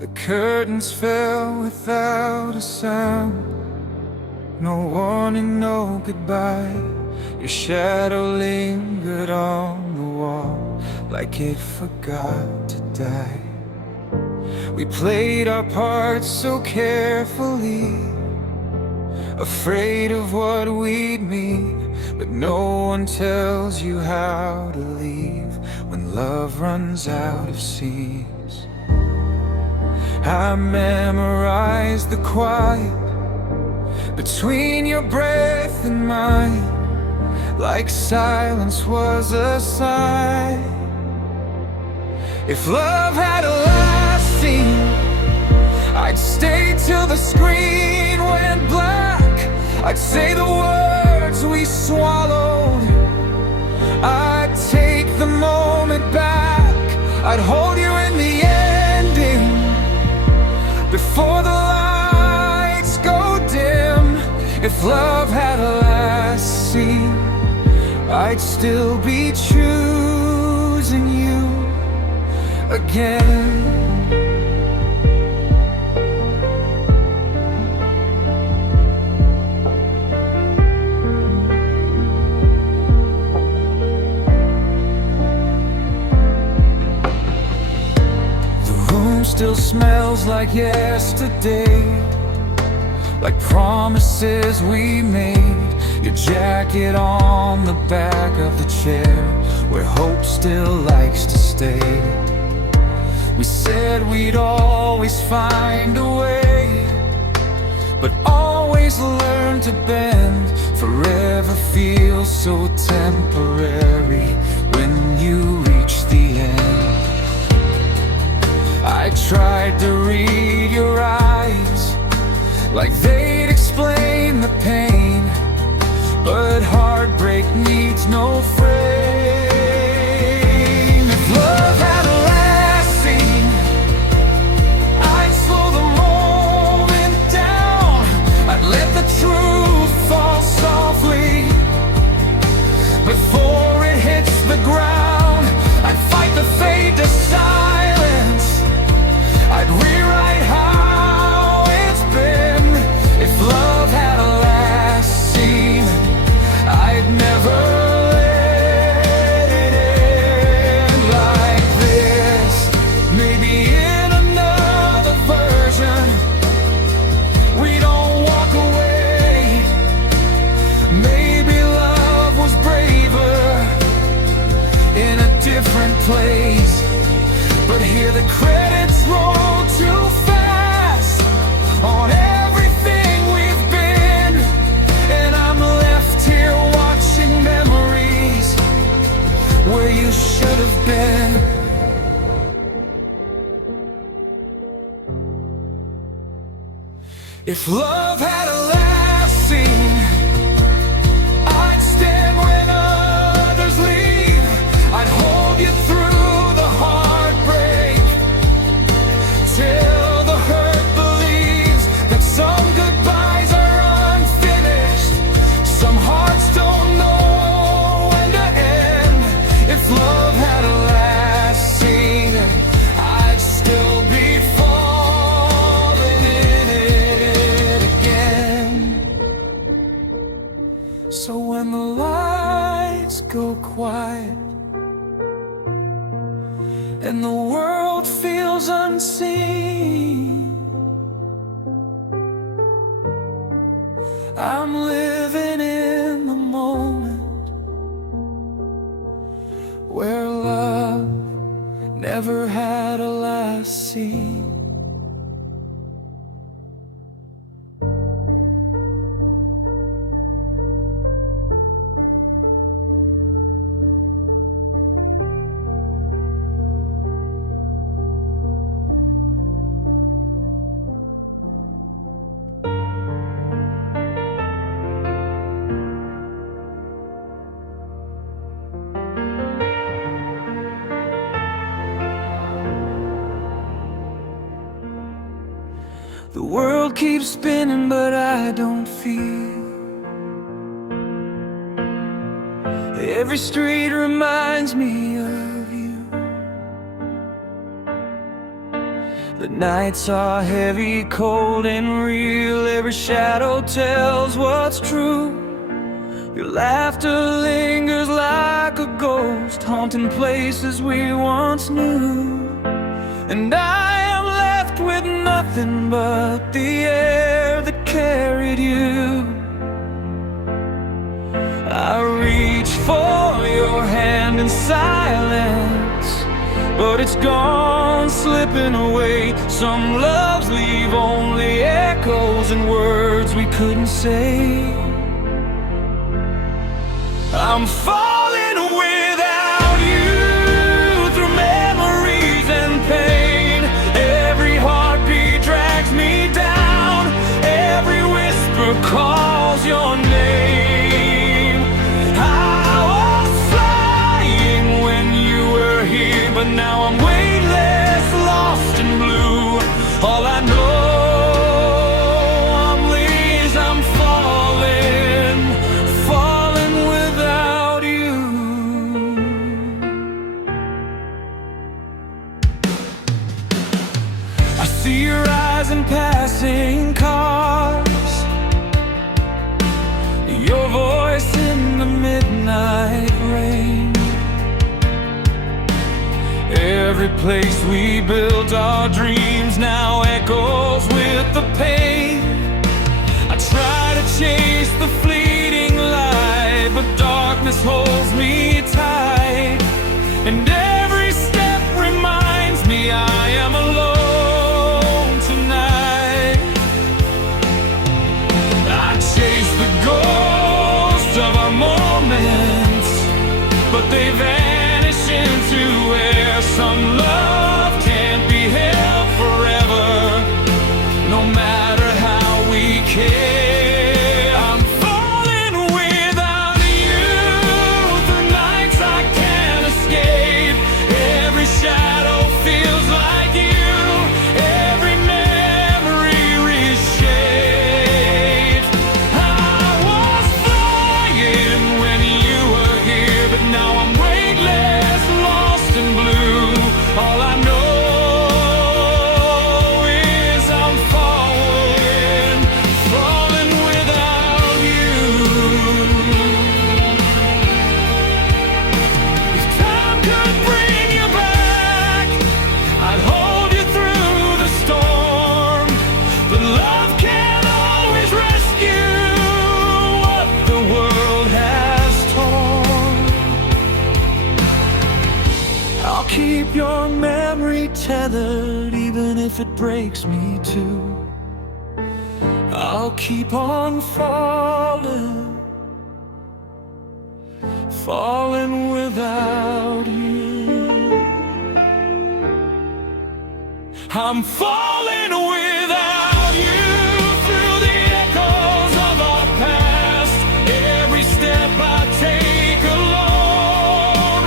The curtains fell without a sound. No warning, no goodbye. Your shadow lingered on the wall like it forgot to die. We played our parts so carefully, afraid of what we'd mean. But no one tells you how to leave when love runs out of seams. I memorized the quiet between your breath and mine, like silence was a sign. If love had a last scene, I'd stay till the screen went black. I'd say the words we swallowed. I'd take the moment back. I'd hold you in the ending before the lights go dim. If love had a last scene, I'd still be choosing you again. Still smells like yesterday, like promises we made. Your jacket on the back of the chair, where hope still likes to stay. We said we'd always find a way, but always learn to bend. Forever feels so temporary when you reach the end. I tried to read your eyes, like they'd explain the pain, but heartbreak needs no frame. If love had a last scene, I'd slow the moment down. I'd let the truth fall softly before it hits the ground. I'd fight the fade to silence. I'd rewrite how it's been. If love had a last scene, I'd never let it end like this. Maybe in another version, we don't walk away. Maybe love was braver in a different place. But here the credits roll too fast on everything we've been, and I'm left here watching memories where you should have been. If love had a last scene, I'd stand when others leave. I'd hold you through the heartbreak till the hurt believes that some goodbyes are unfinished. Some hearts don't know when to end. If love had a last scene, I'd still be falling in it again. So when the lights go quiet and the world feels unseen, I'm living in the moment where love never had a last scene. The world keeps spinning, but I don't feel. Every street reminds me of you. The nights are heavy, cold and real. Every shadow tells what's true. Your laughter lingers like a ghost, haunting places we once knew. And I am left with nothing but the air that carried you. I reach for your hand in silence, but it's gone slipping away. Some loves leave only echoes and words we couldn't say. I'm falling without you through memories and pain. Every heartbeat drags me down. Every whisper calls your name. I was flying when you were here, but now I'm weightless, lost in blue. All I know see your eyes in passing cars, your voice in the midnight rain. Every place we built our dreams now echoes with the pain. I try to chase the fleeting light, but darkness holds me tight. And every step reminds me I am alone. But they vanish into air. Some love can't be held forever, no matter how we care. I'm falling without you through nights I can't escape. Every shadow feels like you, every memory reshaped. I was flying when you were here, but now I'm weightless, lost in blue. All I know is I'm falling, falling without you. If time could bring you back, I'd hold you through the storm. But love can't always rescue what the world has torn. I'll keep your memory tethered, even if it breaks me too. I'll keep on falling, falling without you. I'm falling without you through the echoes of our past. Every step I take alone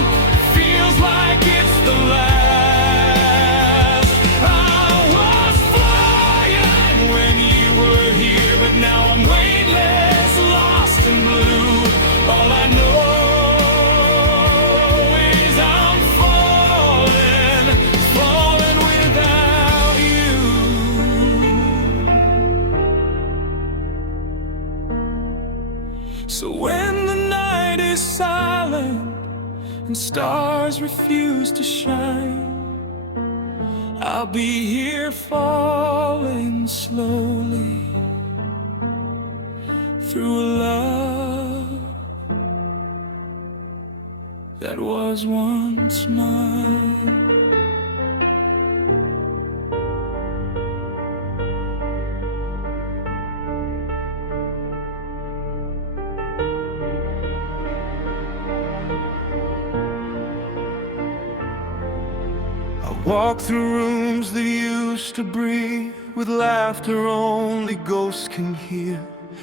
feels like it's the last. I was flying when you were here, but now I'm weightless, lost in blue. All I know is I'm falling, falling without you. So when the night is silent and stars refuse to shine, I'll be here falling slowly through a love that was once mine. Walk through rooms that used to breathe with laughter only ghosts can hear.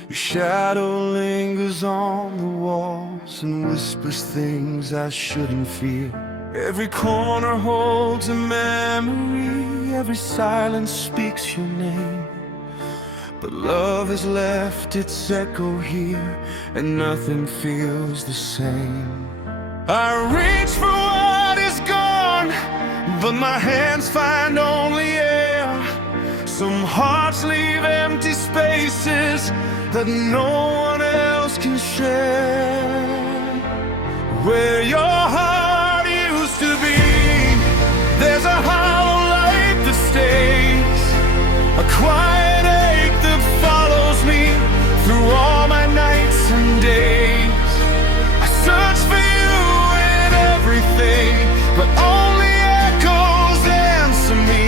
Your shadow lingers on the walls and whispers things I shouldn't fear. Every corner holds a memory, every silence speaks your name. But love has left its echo here, and nothing feels the same. I reach for what is gone, but my hands find only air. that no one else can share. Where your heart used to be, there's a hollow light that stays, a quiet ache that follows me through all my nights and days. I search for you in everything, but only echoes answer me.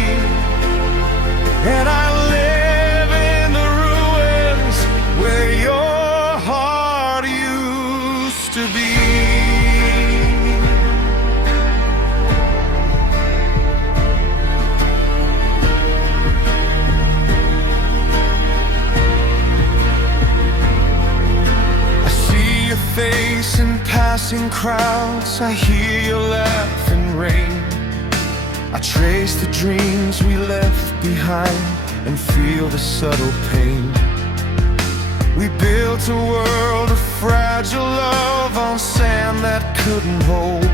And I live in the ruins where your heart used to be. Face in passing crowds, I hear your laughing rain. I trace the dreams we left behind and feel the subtle pain. We built a world of fragile love on sand that couldn't hold,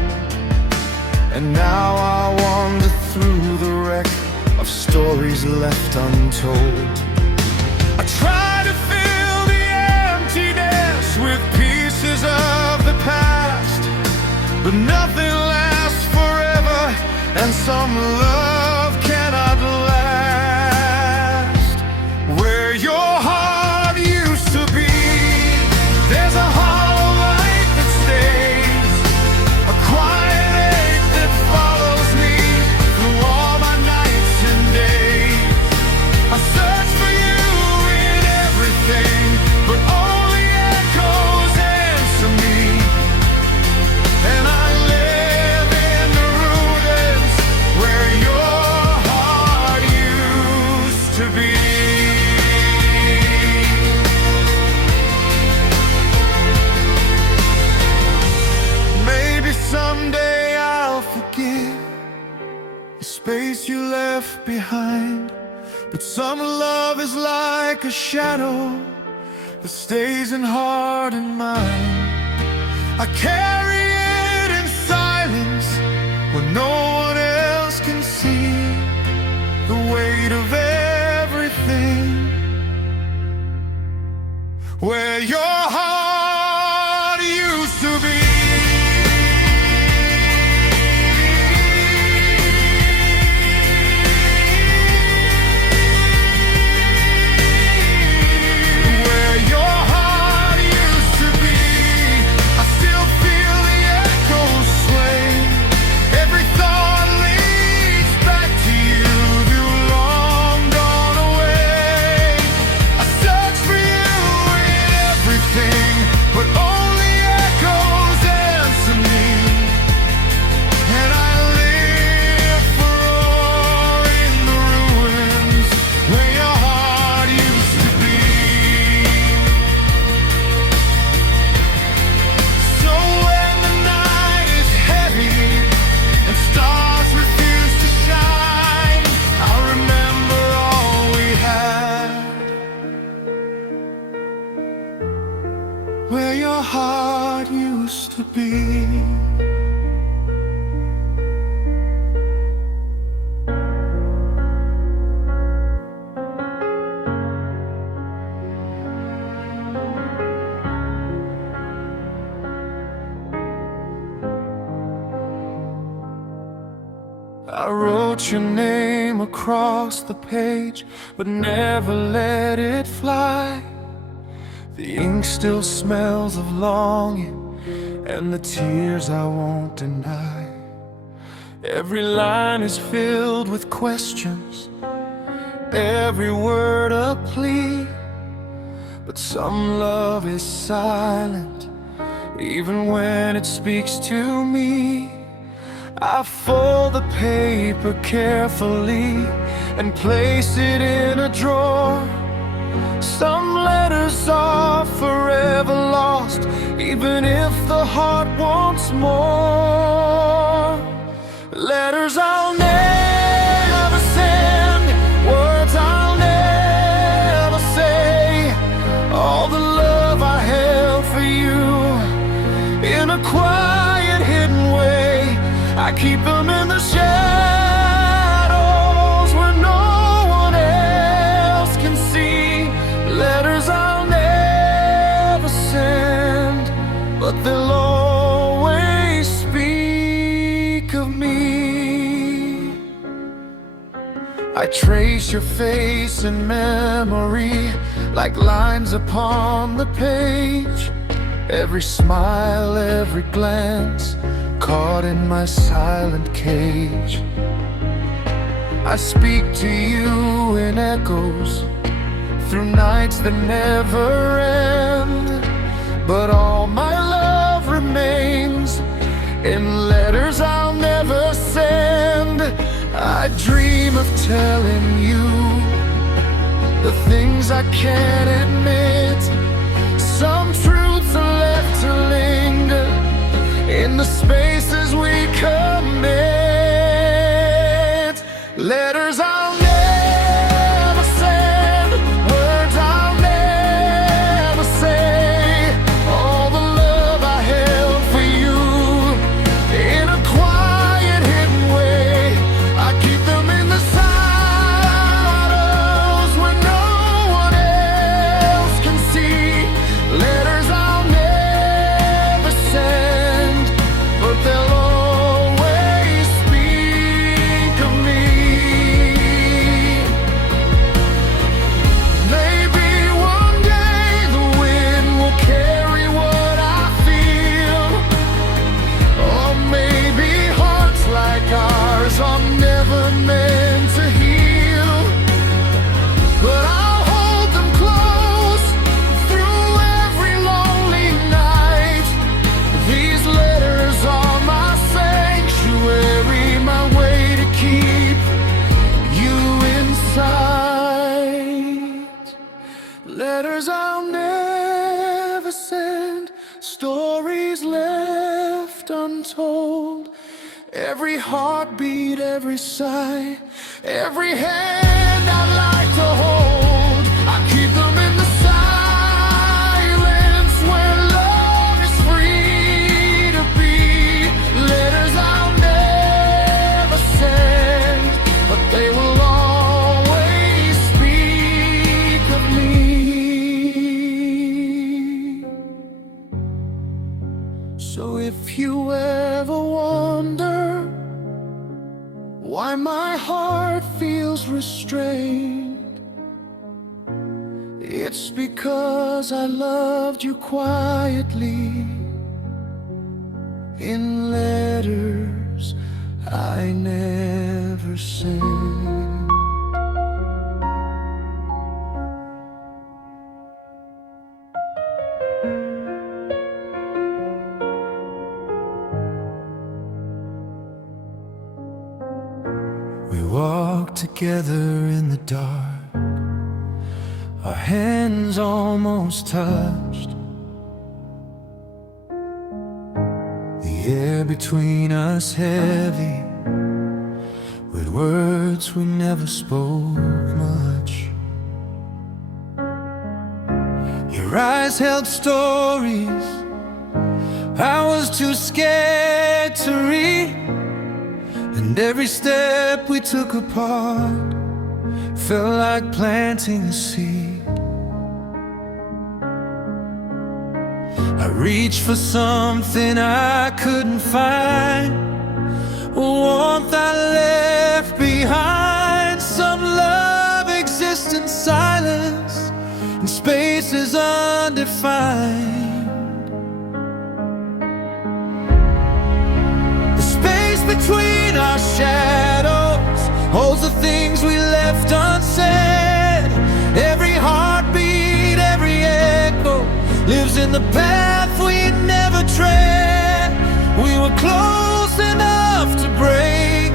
and now I wander through the wreck of stories left untold. I try to fill the emptiness with pieces of the past, but nothing lasts forever, and some love cannot last. Where your heart used to be, there's a hollow light that stays, a quiet ache that follows me through all my nights and days. I search for you in everything, but only echoes answer me. And I live in the ruins where your heart used to be. Maybe someday I'll forgive the space you left behind, but some love is like a shadow that stays in heart and mind. I carry it in silence when no one else can see the weight of everything. Where your heart used to be. Where your heart used to be. I wrote your name across the page, but never let it fly. The ink still smells of longing, and the tears I won't deny. Every line is filled with questions, every word a plea. But some love is silent, even when it speaks to me. I fold the paper carefully and place it in a drawer. Some letters are forever lost, even if the heart wants more. Letters I'll never send, words I'll never say. All the love I held for you in a quiet, hidden way, I keep them in the shadows where no one else can see. Letters I'll never I trace your face in memory, like lines upon the page. Every smile, every glance, caught in my silent cage. I speak to you in echoes, through nights that never end. But all my love remains in letters I'll never send. I dream of telling you the things I can't admit. Some truths are left to linger in the spaces we commit. Letters I'll never send, words I'll never say. All the love I held for you in a quiet, hidden way, I keep them in the shadows where no one else can see. Letters I'll never send, but they'll always speak of me. Maybe one day the wind will carry what I feel, or maybe hearts like ours are never meant to heal. But I'll hold them close through every lonely night. These letters are my sanctuary, my way to keep you inside. Letters I'll never send, stories left untold. Every heartbeat, every sigh, every hand I'd like to hold, I keep them in the silence where love is free to be. Letters I'll never send, but they will always speak of me. So if you ever wonder why my heart feels restrained, it's because I loved you quietly in letters I never sent. We walked together in the dark, our hands almost touched. The air between us heavy, with words we never spoke much. Your eyes held stories I was too scared to read, and every step we took apart felt like planting a seed. I reached for something I couldn't find, a warmth I left behind. Some love exists in silence, in spaces undefined. Between our shadows holds the things we left unsaid. Every heartbeat, every echo lives in the path we never tread. We were close enough to break,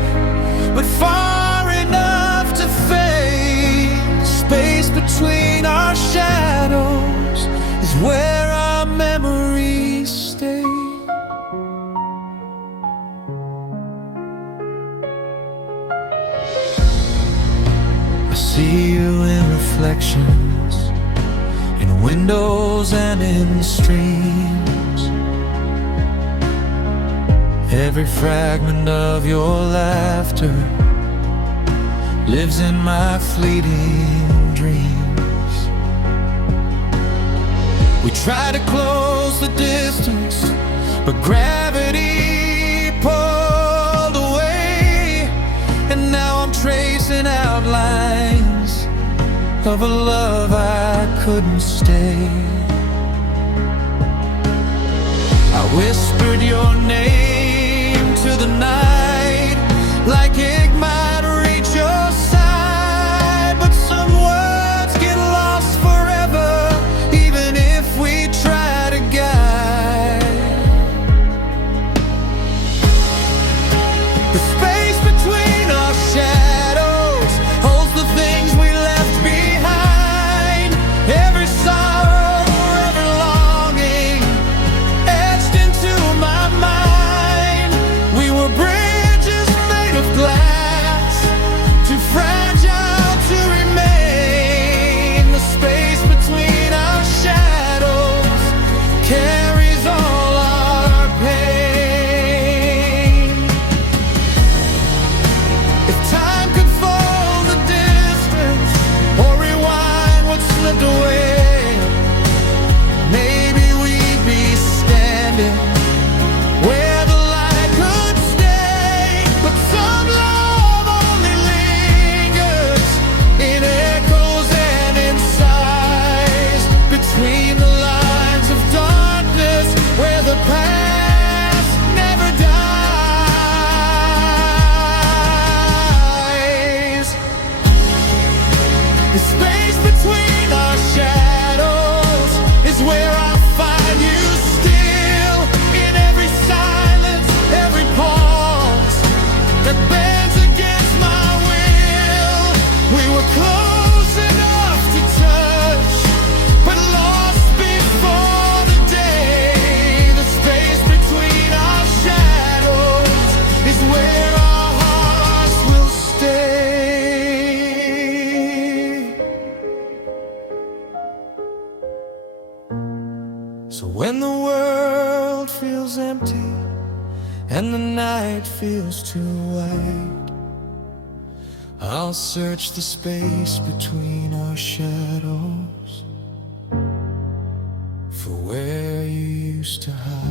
but far enough to fade. Space between our shadows is where our memories stay. I see you in reflections, in windows and in streams. Every fragment of your laughter lives in my fleeting dreams. We try to close the distance, but gravity pulled away, and now I'm tracing out outlines of a love I couldn't stay. I whispered your name to the night, like it might reach your side. But some words get lost forever, even if we try to guide. The space between our shadows holds the things we left behind. Every sorrow, every longing etched into my mind. We were bridges made of glass, too fragile to remain. The space between our shadows carries all our pain. If time could fold the distance or rewind what slipped away, maybe we'd be standing where the light could stay. But some love only lingers in echoes and in sighs, between the lines of darkness where the past never dies. The space between our shadows is where I find you still, in every silence, every pause that bends against my will. We were close enough to touch, but lost before the day. The space between our shadows is where our hearts will stay. So when the world feels empty and the night feels too wide, I'll search the space between our shadows for where you used to hide.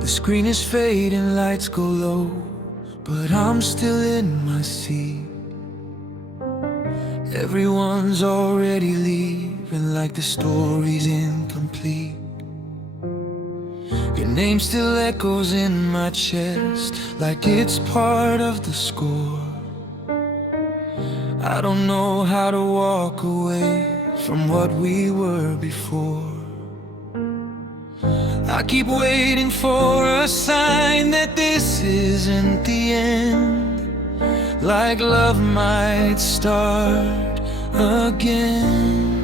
The screen is fading, lights go low, but I'm still in my seat. Everyone's already leaving, like the story's incomplete. Your name still echoes in my chest, like it's part of the score. I don't know how to walk away from what we were before. I keep waiting for a sign that this isn't the end, like love might start again.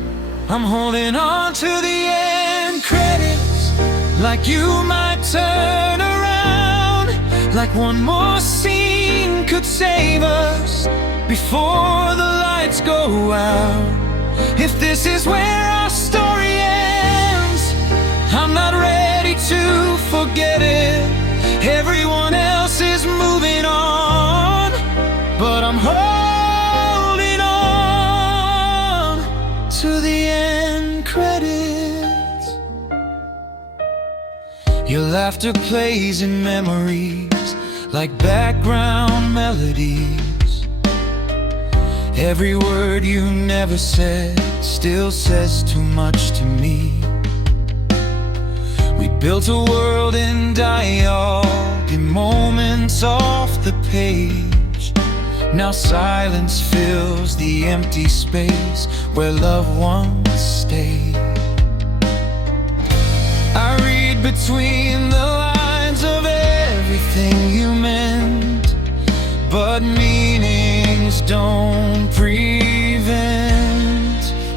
I'm holding on to the end credits, like you might turn around, like one more scene could save us before the lights go out. If this is where our story ends, I'm not ready to forget it. Everyone else is moving on, but I'm holding on to the end credits. Your laughter plays in memories like background melodies. Every word you never said still says too much to me. We built a world in dialogue, in moments off the page. Now silence fills the empty space where love once stayed. I read between the lines of everything you meant, but meanings don't prevent.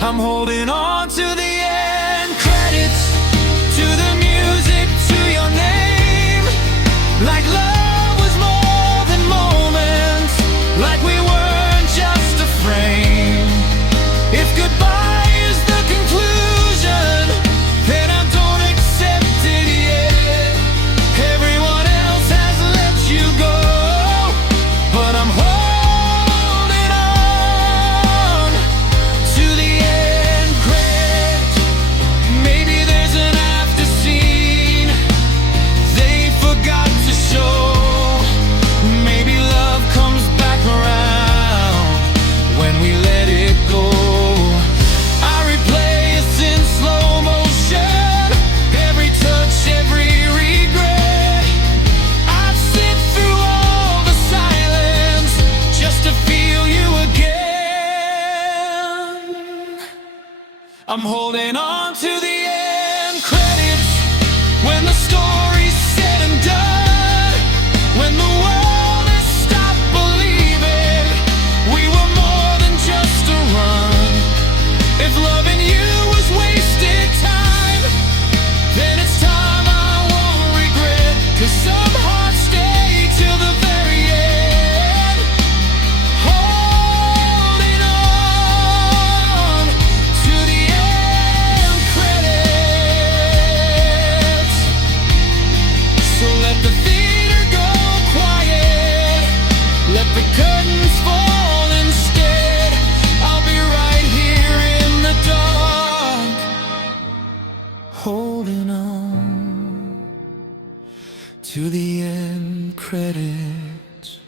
I'm holding on to the end credits, to the music, to your name, like love was more than moments, like we weren't just a frame. If goodbye is the conclusion, then I don't accept it yet. Everyone else has let you go, I'm holding on to the end credits, when the story's said and done, when the world has stopped believing we were more than just a run. If loving you was wasted time, then it's time I won't regret, 'cause some hearts stay till the very end, holding on to the end credits. So let the theater go quiet, let the curtains fall instead. I'll be right here in the dark, holding on to the end credits.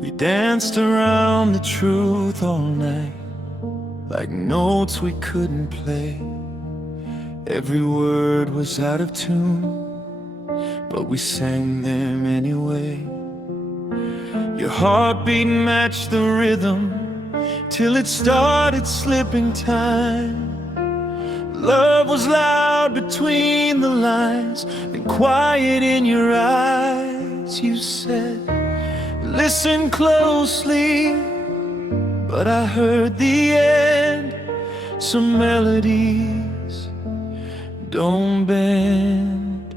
We danced around the truth all night, like notes we couldn't play. Every word was out of tune, but we sang them anyway. Your heartbeat matched the rhythm till it started slipping time. Love was loud between the lines, then quiet in your eyes. You said, listen closely, but I heard the end. Some melodies don't bend.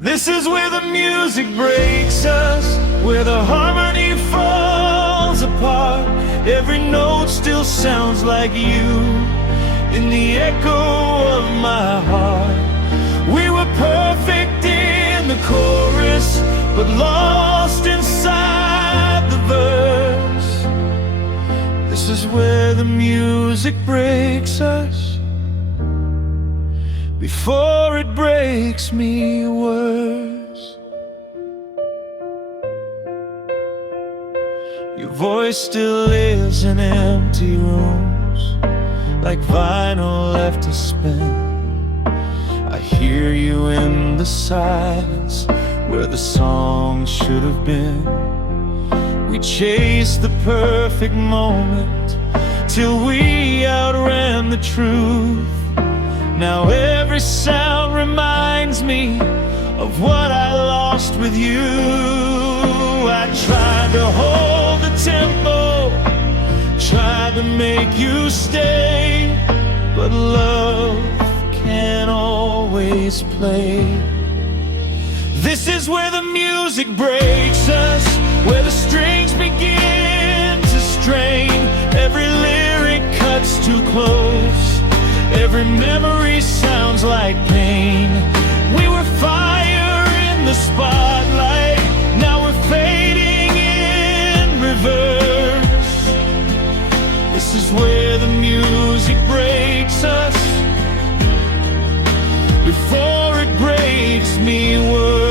This is where the music breaks us, where the harmony falls apart. Every note still sounds like you in the echo of my heart. We were perfect in the chorus, but lost inside the verse. This is where the music breaks us, before it breaks me worse. Your voice still lives in empty rooms, like vinyl left to spin. I hear you in the silence, where the song should have been. We chased the perfect moment till we outran the truth. Now every sound reminds me of what I lost with you. I tried to hold the tempo, tried to make you stay, but love can't always play. This is where the music breaks us, where the strings begin to strain. Every lyric cuts too close, every memory sounds like pain. We were fire in the spotlight, now we're fading in reverse. This is where the music breaks us, before it breaks me worse.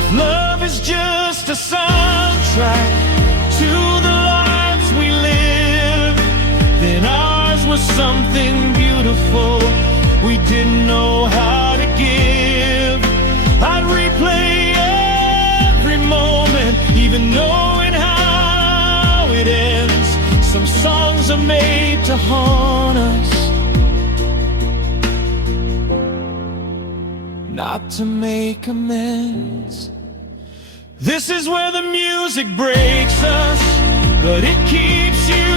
If love is just a soundtrack to the lives we live, then ours was something beautiful we didn't know how to give. I'd replay every moment, even knowing how it ends. Some songs are made to haunt us, not to make amends. This is where the music breaks us, but it keeps you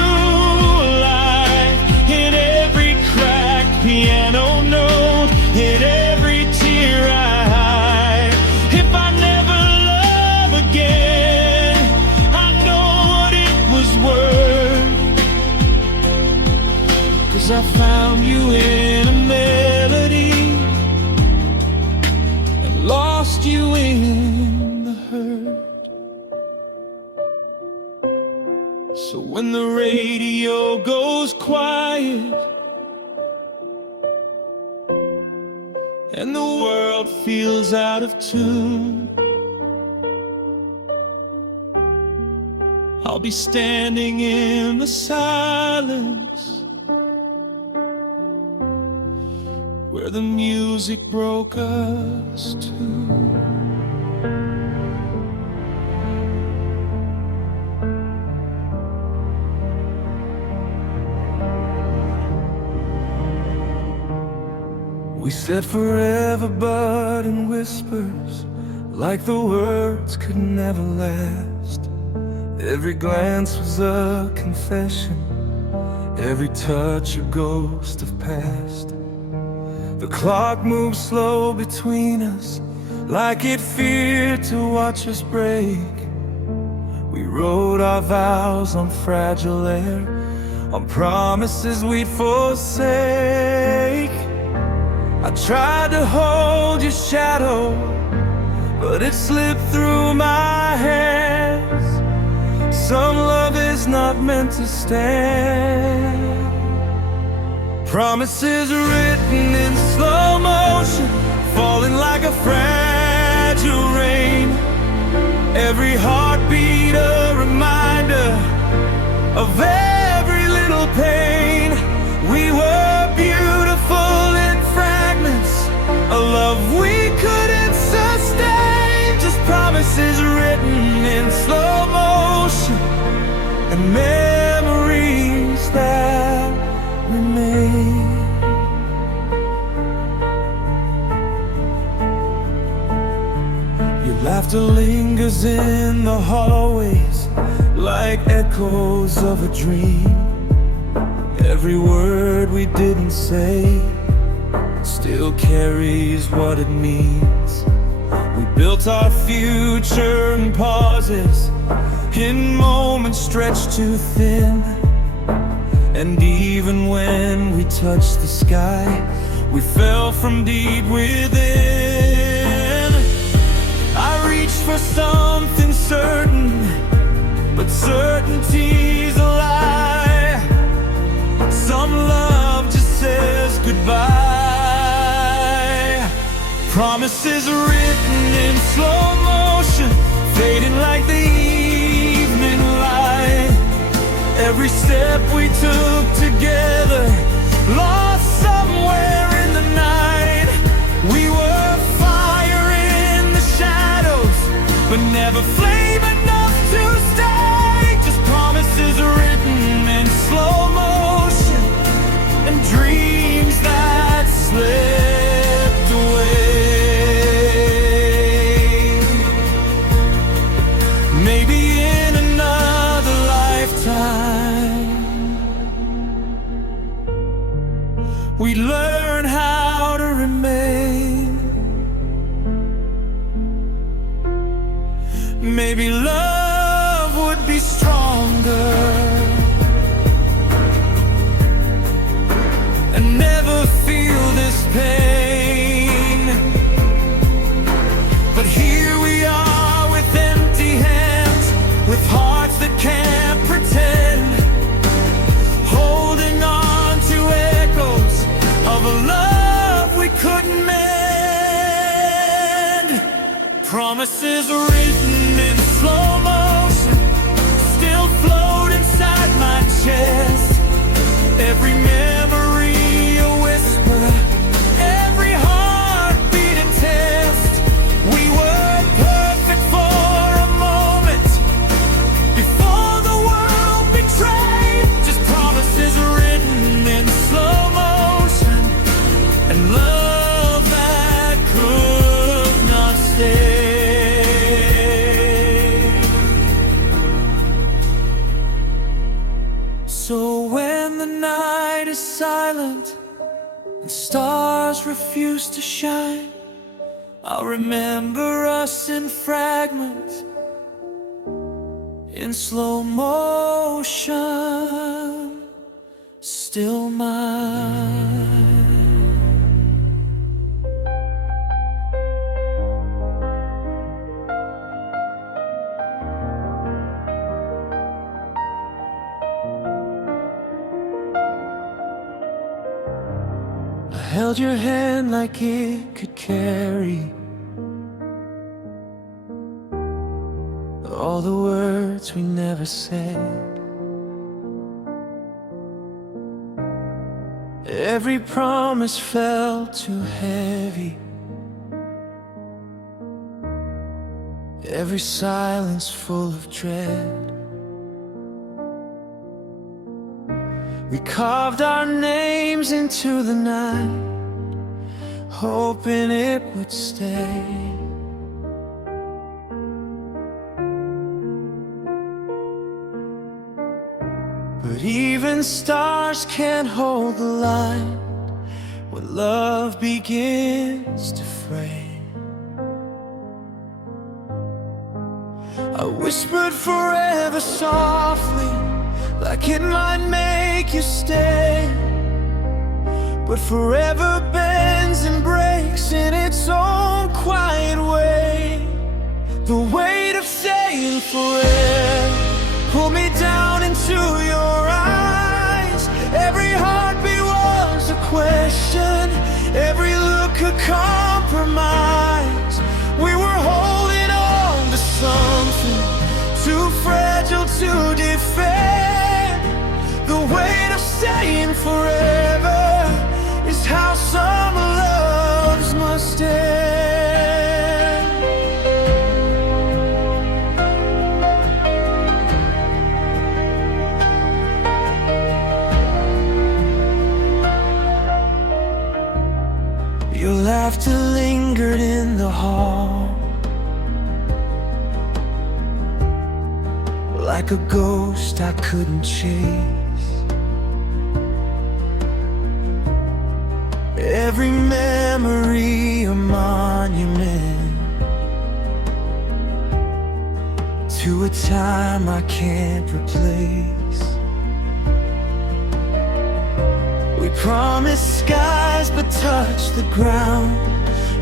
alive. In every cracked piano note, in every tear I hide. If I never love again, I know what it was worth, 'cause I found you in a melody and lost you in the hurt. So when the radio goes quiet and the world feels out of tune, I'll be standing in the silence, where the music broke us too. We said forever, but in whispers, like the words could never last. Every glance was a confession, every touch a ghost of past. The clock moved slow between us, like it feared to watch us break. We wrote our vows on fragile air, on promises we'd forsake. I tried to hold your shadow, but it slipped through my hands. Some love is not meant to stand. Promises written in slow motion, falling like a fragile rain. Every heartbeat a reminder of every little pain. We were beautiful in fragments, a love we couldn't sustain. Just promises written in slow motion, and memories that remain. Your laughter lingers in the hallways, like echoes of a dream. Every word we didn't say still carries what it means. We built our future in pauses, in moments stretched too thin. And even when we touched the sky, we fell from deep within. I reached for something certain, but certainty's a lie. Some love just says goodbye. Promises written in slow motion, fading like the evening light. Every step we took together, lost somewhere in the night. We were fire in the shadows, but never flame enough to stay. Just promises written in slow motion, and dreams that slipped away. Maybe in another lifetime we'd learn how to remain. Maybe love would be stronger and never feel this pain. But here we are with empty hands, with hearts that can't pretend, holding on to echoes of a love we couldn't mend. Promises written in slow motion still float inside my chest. Every memory a whisper, every heartbeat a test. We were perfect for a moment before the world betrayed. Just promises written in slow motion, and love that could not stay. So when the night is silent and stars refuse to shine, I'll remember us in fragments, in slow motion, still mine. I held your hand like it could carry all the words we never said. Every promise felt too heavy. Every silence full of dread. We carved our names into the night, hoping it would stay. But even stars can't hold the light when love begins to fray. I whispered forever softly, like it might make you stay. But forever bends and breaks in its own quiet way. The weight of saying forever pulled me down into your eyes. Every heartbeat was a question, every look a compromise. We were holding on to something too fragile to defend. The weight of saying forever is how some loves must end. Your laughter lingered in the hall, like a ghost I couldn't chase. Every memory a monument to a time I can't replace. We promised skies but touched the ground,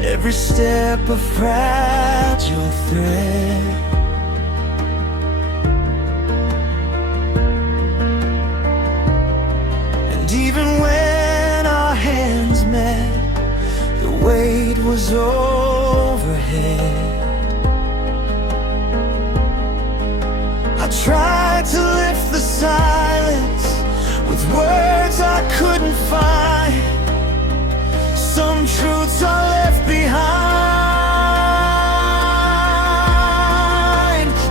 every step a fragile thread. And even when our hands met, the weight was overhead. I tried to lift the silence with words I couldn't find. Some truths are left behind.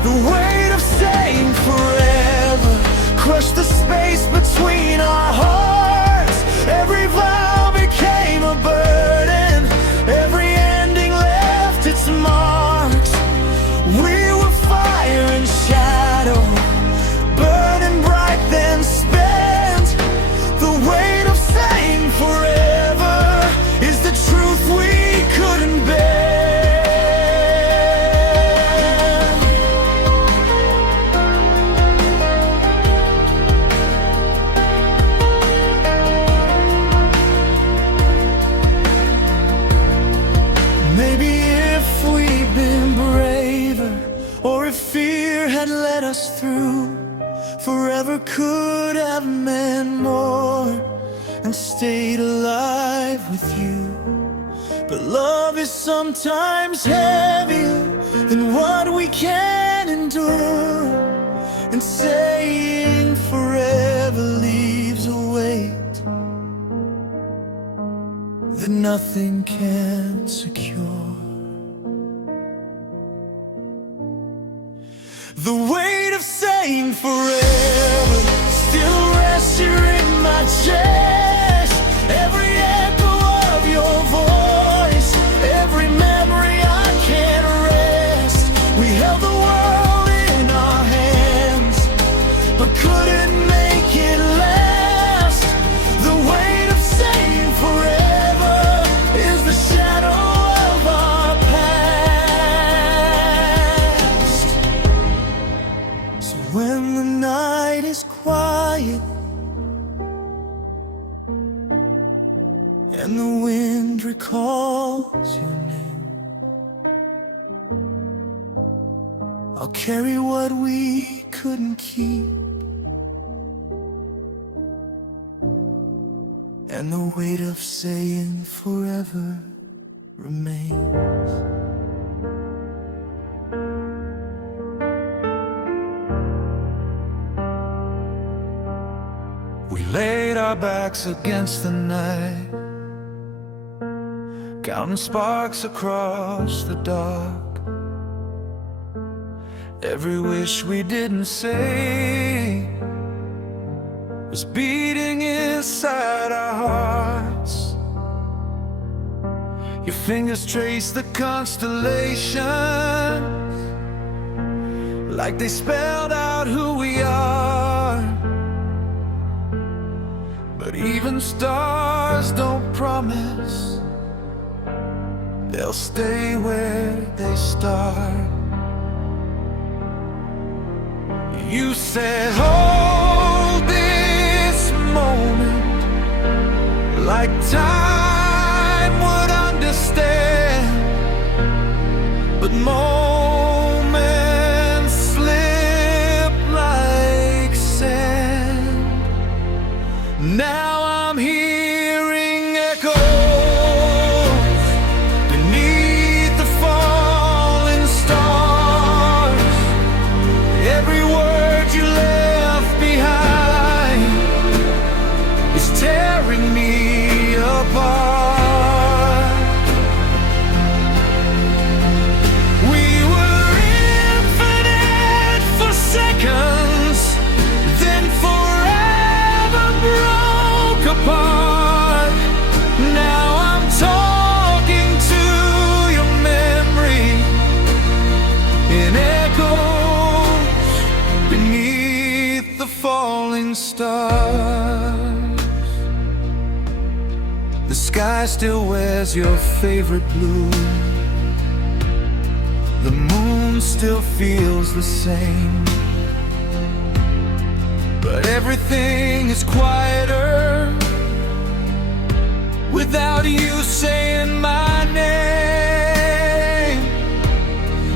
The weight of saying forever crushed the space between our hearts. Every vow became a burden, every ending left its marks. We were fire and shadow, burning bright then spent. The weight of saying forever is the truth we couldn't bear. Maybe if we'd been braver, or if fear had led us through, forever could have meant more and stayed alive with you. But love is sometimes heavier than what we can endure, and saying forever leaves a weight that nothing can secure. The weight of saying forever still rests here in my chest. Every echo of your voice, every memory I can't erase. We held the world in our hands, but couldn't make it last. The weight of saying forever is the shadow of our past. So when the night is quiet and the wind recalls your name, I'll carry what we couldn't keep, and the weight of saying forever remains. We laid our backs against the night, counting sparks across the dark. Every wish we didn't say was beating inside our hearts. Your fingers trace the constellations like they spelled out who we are. But even stars don't promise they'll stay where they start. You said, hold this moment like time would understand, but moments slip like sand. Now I'm hearing echoes beneath the falling stars. Every word you left behind is tearing me apart. We were infinite for seconds, then forever broke apart. Now I'm talking to your memory in echoes beneath the falling stars. The sky still wears your favorite blue. The moon still feels the same, but everything is quieter without you saying my name.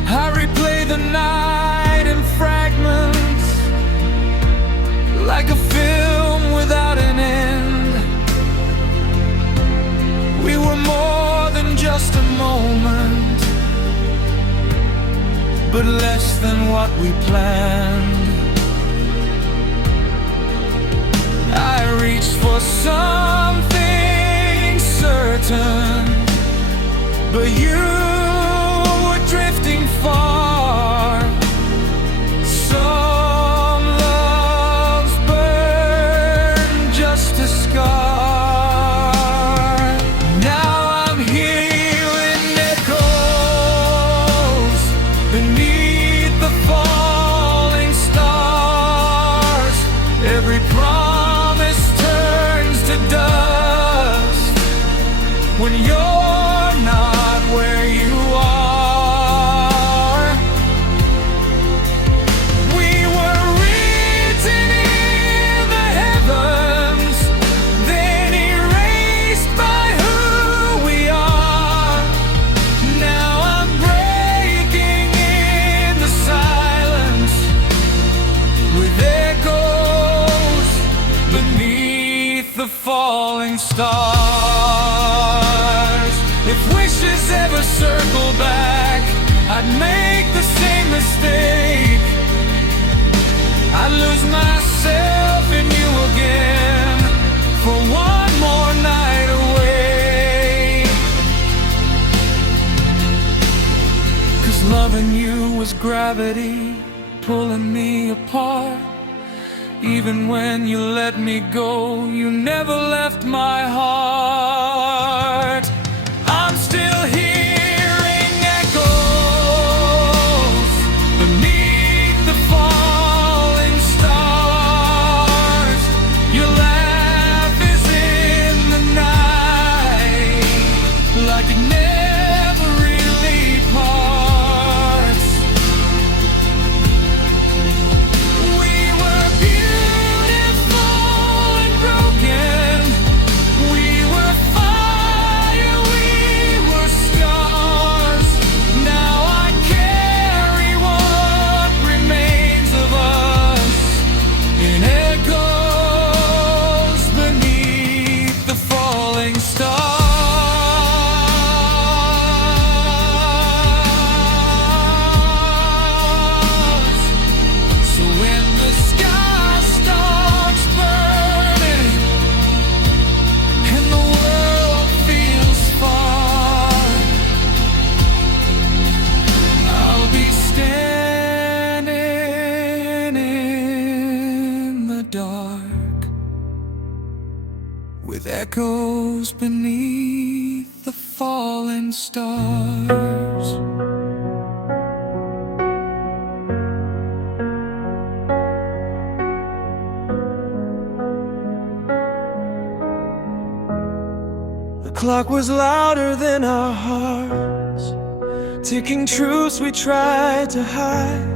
I replay the night in fragments like a film without an end. We were more than just a moment, but less than what we planned. I reached for something certain, but you were drifting far. Some loves burn just a scar. Now I'm hearing echoes beneath the falling stars. Every promise turns to dust when you're not where you are. We were written in the heavens, then erased by who we are. Now I'm breaking in the silence with echoes beneath the falling stars. If wishes ever circle back, I'd make the same mistake. I'd lose myself in you again for one more night away. 'Cause loving you was gravity pulling me apart. Even when you let me go, you never left my heart. I'm still hearing echoes beneath the falling stars. Your laugh is in the night, like it never really parts. We were beautiful and broken. We were fire, we were stars. Now I carry what remains of us in echoes beneath the falling stars. So when the sky starts burning with echoes beneath the falling stars. The clock was louder than our hearts, ticking truths we tried to hide.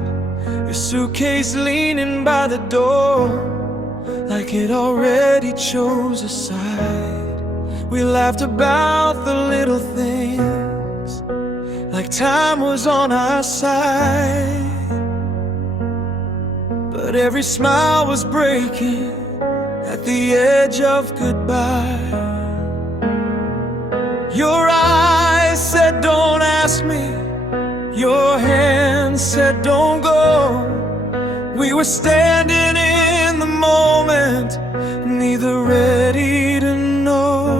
Your suitcase leaning by the door, like it already chose a side. We laughed about the little things, like time was on our side. But every smile was breaking at the edge of goodbye. Your eyes said, don't ask me. Your hand said, don't go. We were standing in the moment, neither ready to know.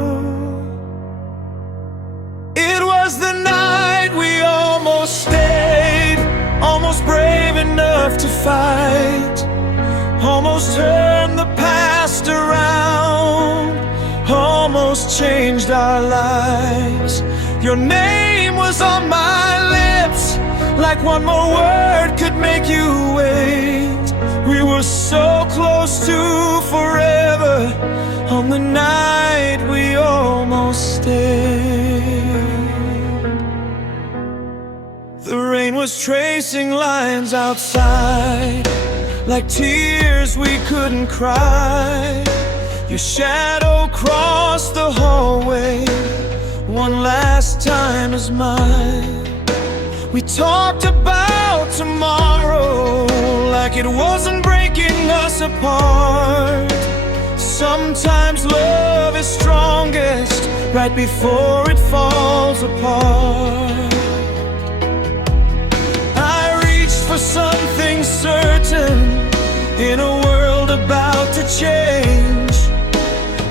It was the night we almost stayed, almost brave enough to fight, almost turned the past around, almost changed our lives. Your name was on my lips, like one more word could make you wait. We were so close to forever on the night we almost stayed. The rain was tracing lines outside, like tears we couldn't cry. Your shadow crossed the hallway one last time as mine. We talked about tomorrow like it wasn't breaking us apart. Sometimes love is strongest right before it falls apart. I reached for something certain in a world about to change,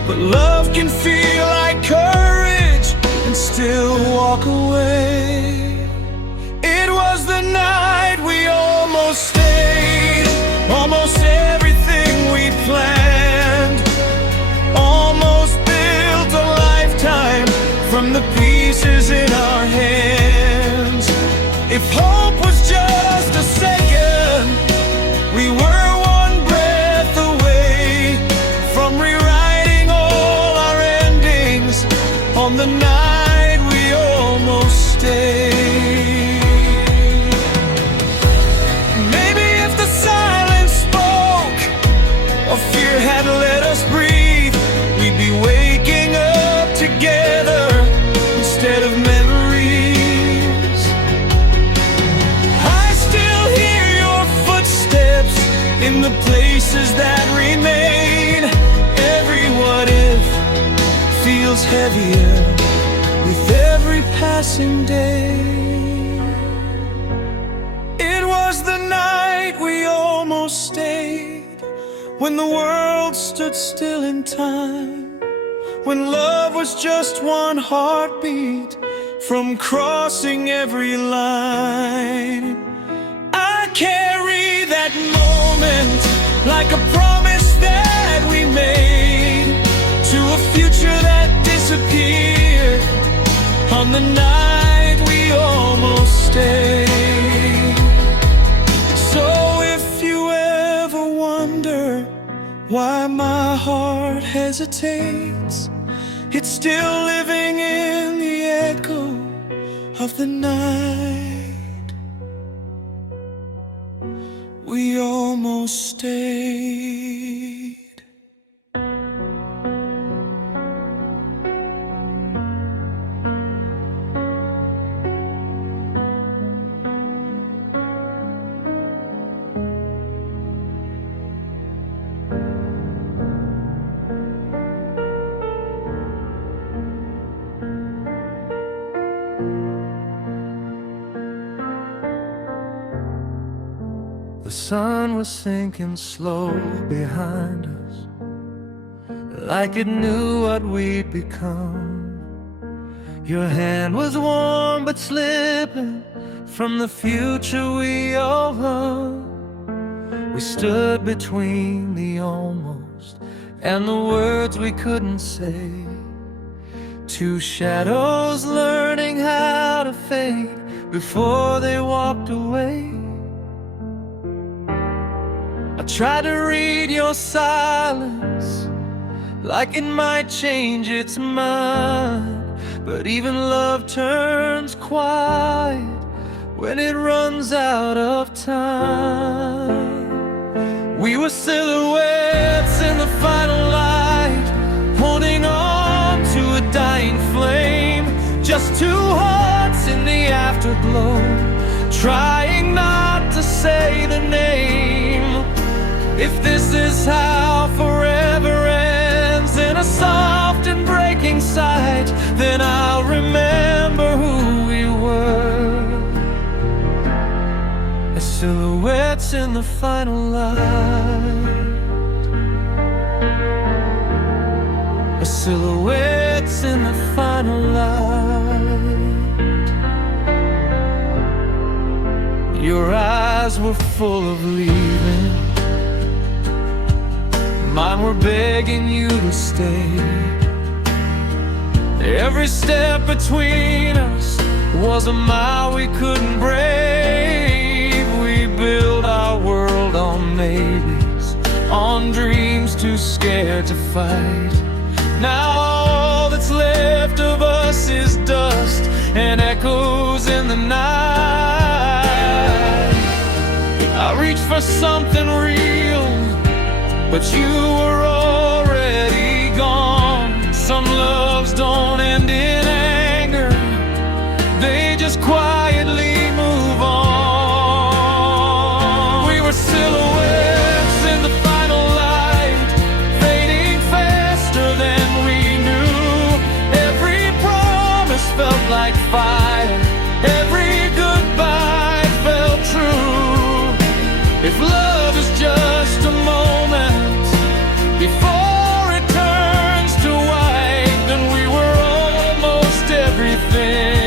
but love can feel like courage and still walk away. It was the night we almost stayed, almost everything we planned, almost built a lifetime from the pieces in our hands. If hope was just a second, we were one breath away from rewriting all our endings on the night we almost stayed. Had let us breathe, we'd be waking up together instead of memories. I still hear your footsteps in the places that remain. Every what if feels heavier with every passing day. It was the night we almost stayed, when the world stood still in time, when love was just one heartbeat from crossing every line. I carry that moment like a promise that we made to a future that disappeared on the night we almost stayed. So if you ever wonder why my heart hesitates, it's still living in the echo of the night we almost stayed. The sun was sinking slow behind us, like it knew what we'd become. Your hand was warm but slipping from the future we all hung. We stood between the almost and the words we couldn't say. Two shadows learning how to fade before they walked away. I tried to read your silence like it might change its mind, but even love turns quiet when it runs out of time. We were silhouettes in the final light, holding on to a dying flame. Just two hearts in the afterglow, trying not to say the name. If this is how forever ends, in a soft and breaking sight, then I'll remember who we were, as silhouettes in the final light, as silhouettes in the final light. Your eyes were full of leaving, mine were begging you to stay. Every step between us was a mile we couldn't brave. We built our world on maybes, on dreams too scared to fight. Now all that's left of us is dust and echoes in the night. I reached for something real, but you were already gone. Some loves don't end in anger, they just quietly move on. We were silhouettes in the final light, fading faster than we knew. Every promise felt like fire, every goodbye felt true. If love is just a moment before it turns to white, then we were almost everything,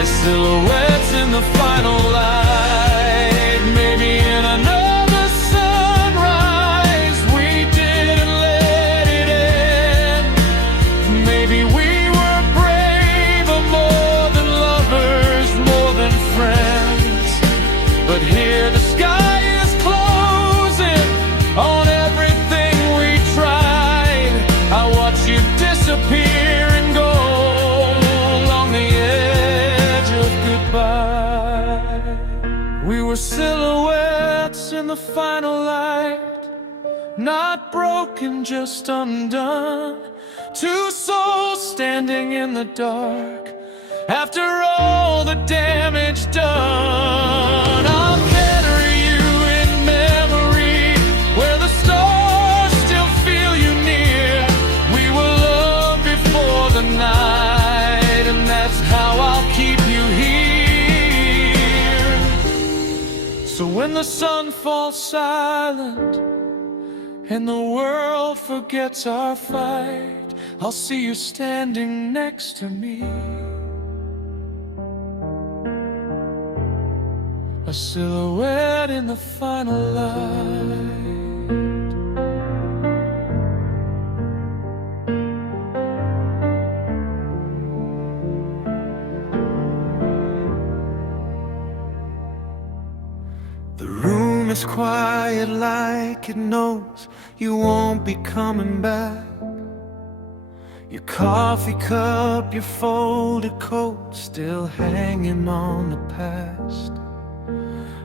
as silhouettes in the final light. Maybe in another sunrise we didn't let it end. Maybe we were braver, more than lovers, more than friends. But here the sky is closing on everything we tried. I watch you disappear and go along the edge of goodbye. We were silhouettes in the final light, not broken, just undone. Two souls standing in the dark, after all the damage done. I'll carry you in memory, where the stars still feel you near. We were loved before the night, and that's how I'll keep you here. So when the sun falls silent and the world forgets our fight, I'll see you standing next to me, a silhouette in the final light. The room is quiet like it knows you won't be coming back. Your coffee cup, your folded coat, still hanging on the past.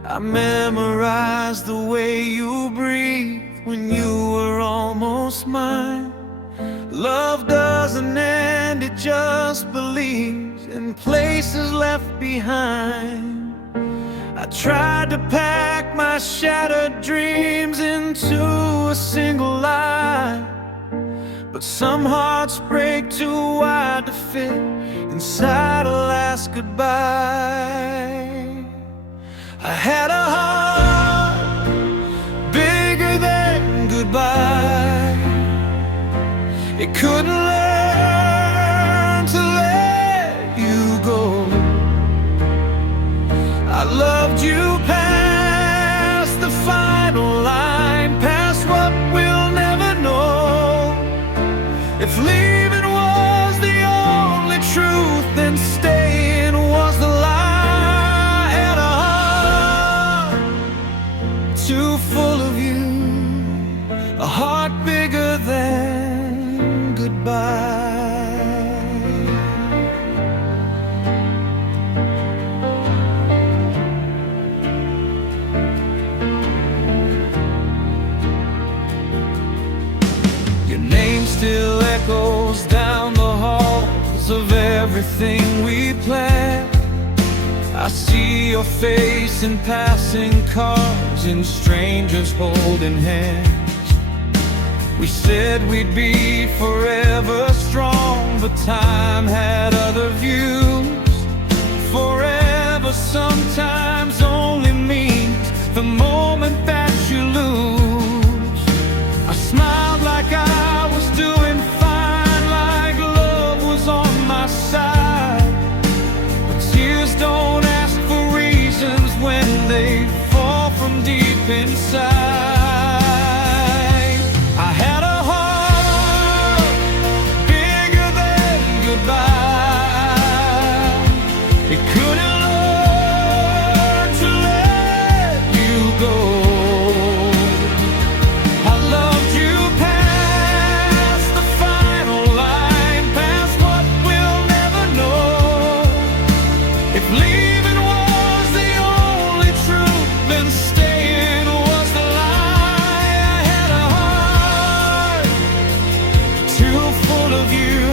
I memorized the way you breathed when you were almost mine. Love doesn't end, it just believes in places left behind. I tried to pack my shattered dreams into a single lie, but some hearts break too wide to fit inside a last goodbye. I had a heart bigger than goodbye. It couldn't learn to let you go. I loved you past the final line, past what we too full of you, a heart bigger than goodbye. Your name still echoes down the halls of everything we planned. I see your face in passing cars, in strangers holding hands. We said we'd be forever strong, but time had other views. Forever sometimes only means the moment that you lose. I smiled like I was doing fine, like love was on my side. But tears don't ask for reasons when they fall from deep inside. I had a heart bigger than goodbye. It couldn't learn to let you go. I loved you past the final line, past what we'll never know. If leaving was the only truth, then staying was the lie. I had a heart too full of you,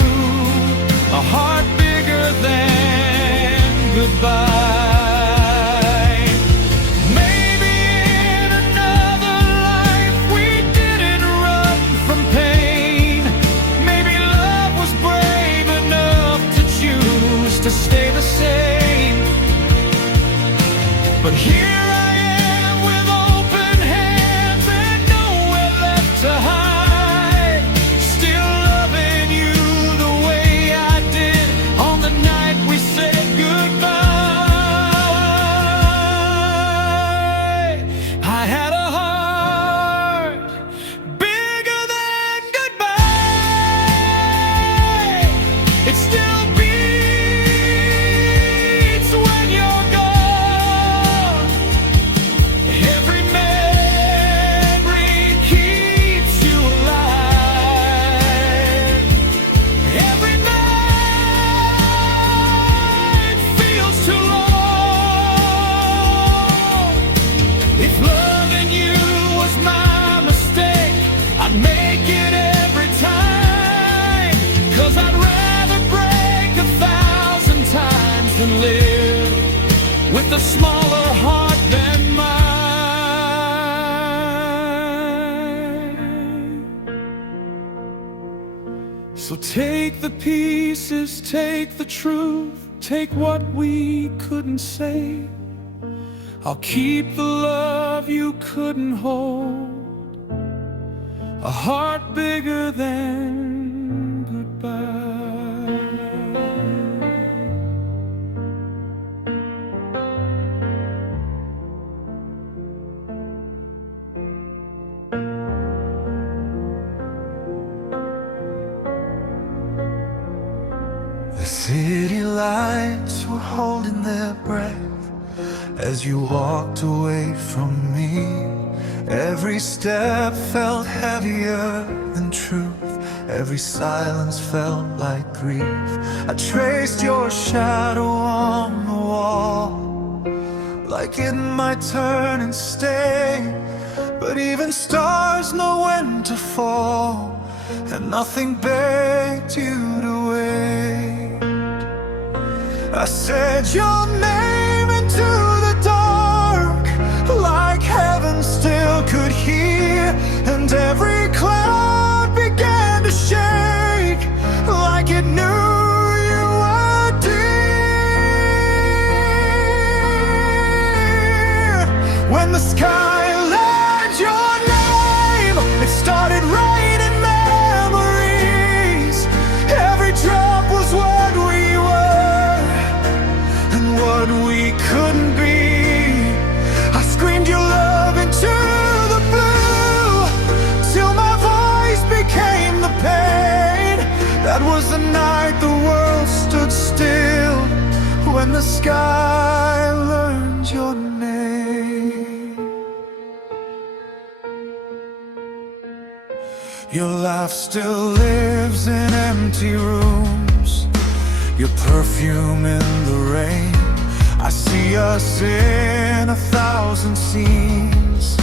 a heart bigger than goodbye. Maybe in another life we didn't run from pain. Maybe love was brave enough to choose to stay the same. But here I am with open hands and nowhere left to hide, still loving you the way I did on the night we said goodbye. I had a heart bigger than goodbye. It still beats when you're gone. Every memory keeps you alive. Every night feels too long. If loving you was my mistake, I'd make it every time. 'Cause I'd rather break 1,000 times than live with a smaller heart than mine. So take the pieces, take the truth, take what we couldn't say. I'll keep the love you couldn't hold, a heart bigger than goodbye. The city lights were holding their breath as you walked away from me. Every step felt heavier than truth, every silence felt like grief. I traced your shadow on the wall, like it might turn and stay. But even stars know when to fall, and nothing begged you to wait. I said your name into the dark, like heaven still could hear. And every cloud began to shake, like it knew you were dear. When the sky learned your name, it started raining memories. Every drop was what we were and what we couldn't be. I screamed your love into the blue, till my voice became the pain. That was the night the world stood still, when the sky learned your name. Your life still lives in empty rooms, your perfume in the rain. I see us in 1,000 scenes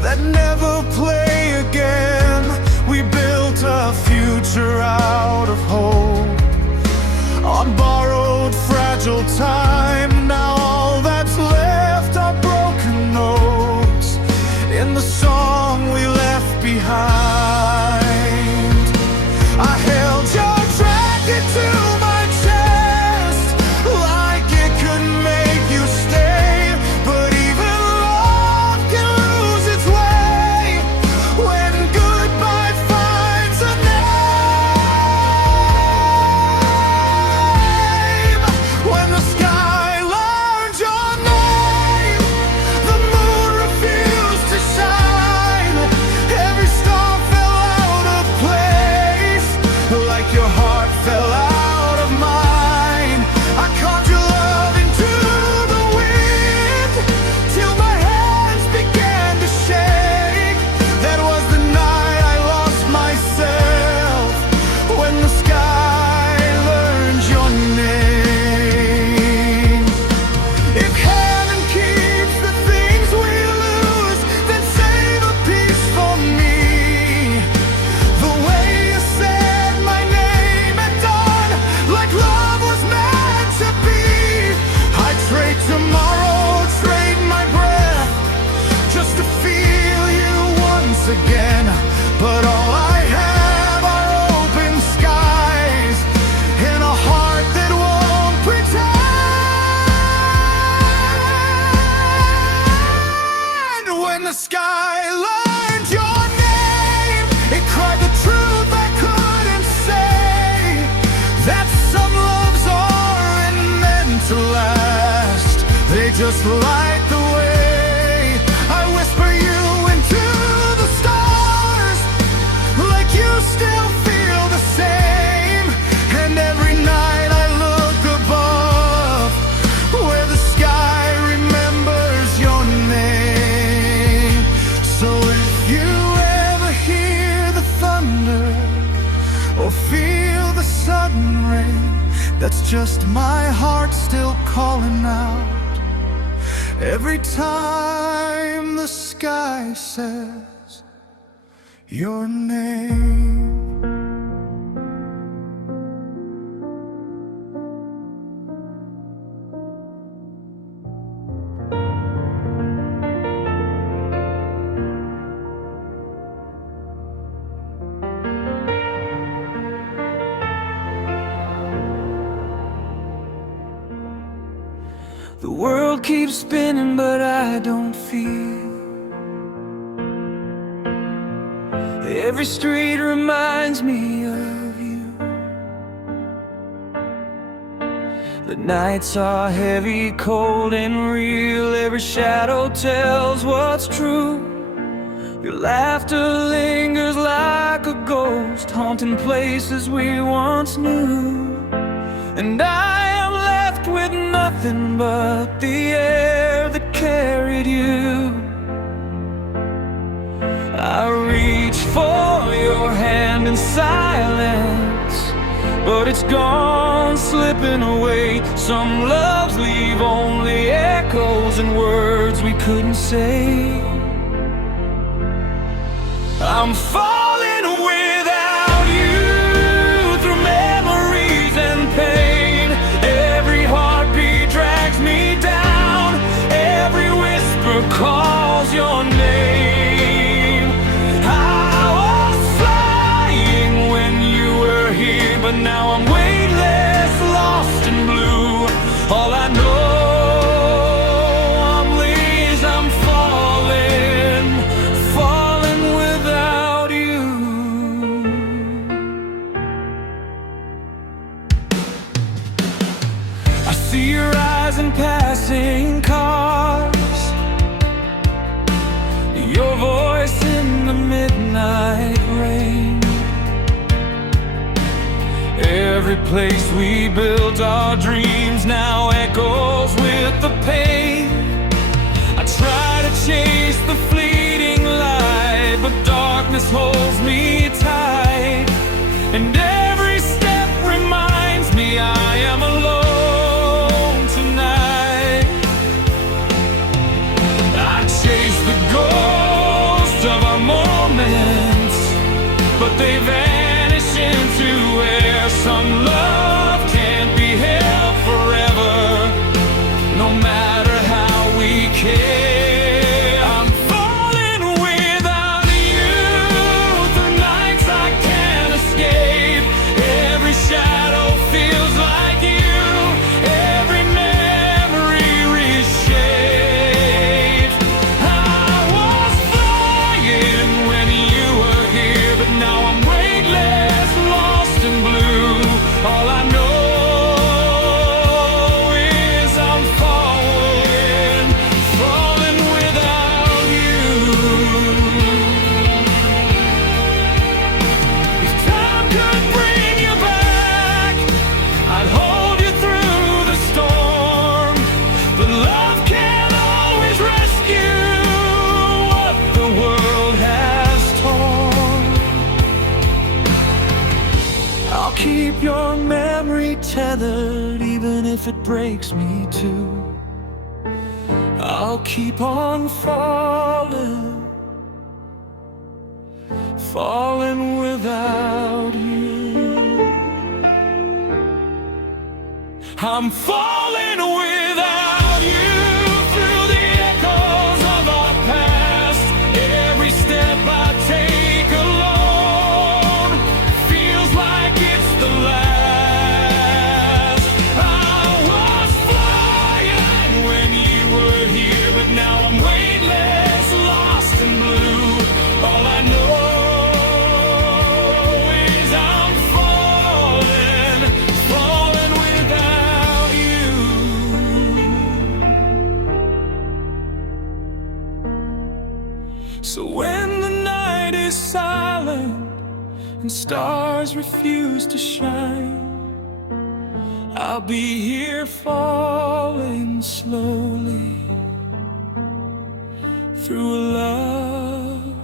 that never play again. We built a future out of hope on borrowed fragile time. Now all that's left are broken notes in the song we left behind. I held your jacket to my chest like it could make you stay, but even love can lose its way when goodbye finds a name. When the sky learned your name, the moon refused to shine. Every star fell out of place, like your heart fell out of mine. I conjured love into the wind till my hands began to shake. That was the night I lost myself, when the sky learned your name. If heaven keeps the things we lose, then save a piece for me. The way you said my name at dawn, like love was meant to be. I'd trade tomorrow, trade my breath, just to feel you once again. But all I have are open skies and a heart that won't pretend. When the sky learned your name, it cried the truth I couldn't say, that some loves aren't meant to last, they just light the way. I whisper you into the stars, like you still feel the same. And every night I look above, where the sky remembers your name. So if you ever hear the thunder or feel the sudden rain, that's just my heart still calling out every time the sky says your name. The world keeps spinning, but I don't feel. Every street reminds me of you. The nights are heavy, cold and real. Every shadow tells what's true. Your laughter lingers like a ghost, haunting places we once knew. And I am left with nothing but the air that carried you. I reach for your hand in silence, but it's gone, slipping away. Some loves leave only echoes and words we couldn't say. I'm falling without you through memories and pain. Every heartbeat drags me down, every whisper calls your name. I was flying when you were here, but now I'm weightless, lost in blue. All I know is I'm falling, falling without you. I see your eyes in passing cars, your voice in the midnight rain. Every place we built our dreams now echoes with the pain. I try to chase the fleeting light, but darkness holds me tight, and every step reminds me I am alone tonight. I chase the ghosts of our moments, but they vanish into air. Some love can't be held forever, no matter how we care. I'm falling without you through nights I can't escape. Every shadow feels like you, every memory reshaped. I was flying when you were here, but now I'm weightless, lost in blue. All I know is I'm falling, falling without you. If time could bring you back, I'd hold you through the storm. But love can't always rescue what the world has torn. I'll keep your memory tethered, even if it breaks me too. I'll keep on falling, falling without you. I'm falling without you through the echoes of our past. Every step I take alone feels like it's the last. I was flying when you were here, but now I'm weightless, lost in blue. All I know is I'm falling, falling without you. So when the night is silent and stars refuse to shine, I'll be here falling slowly through a love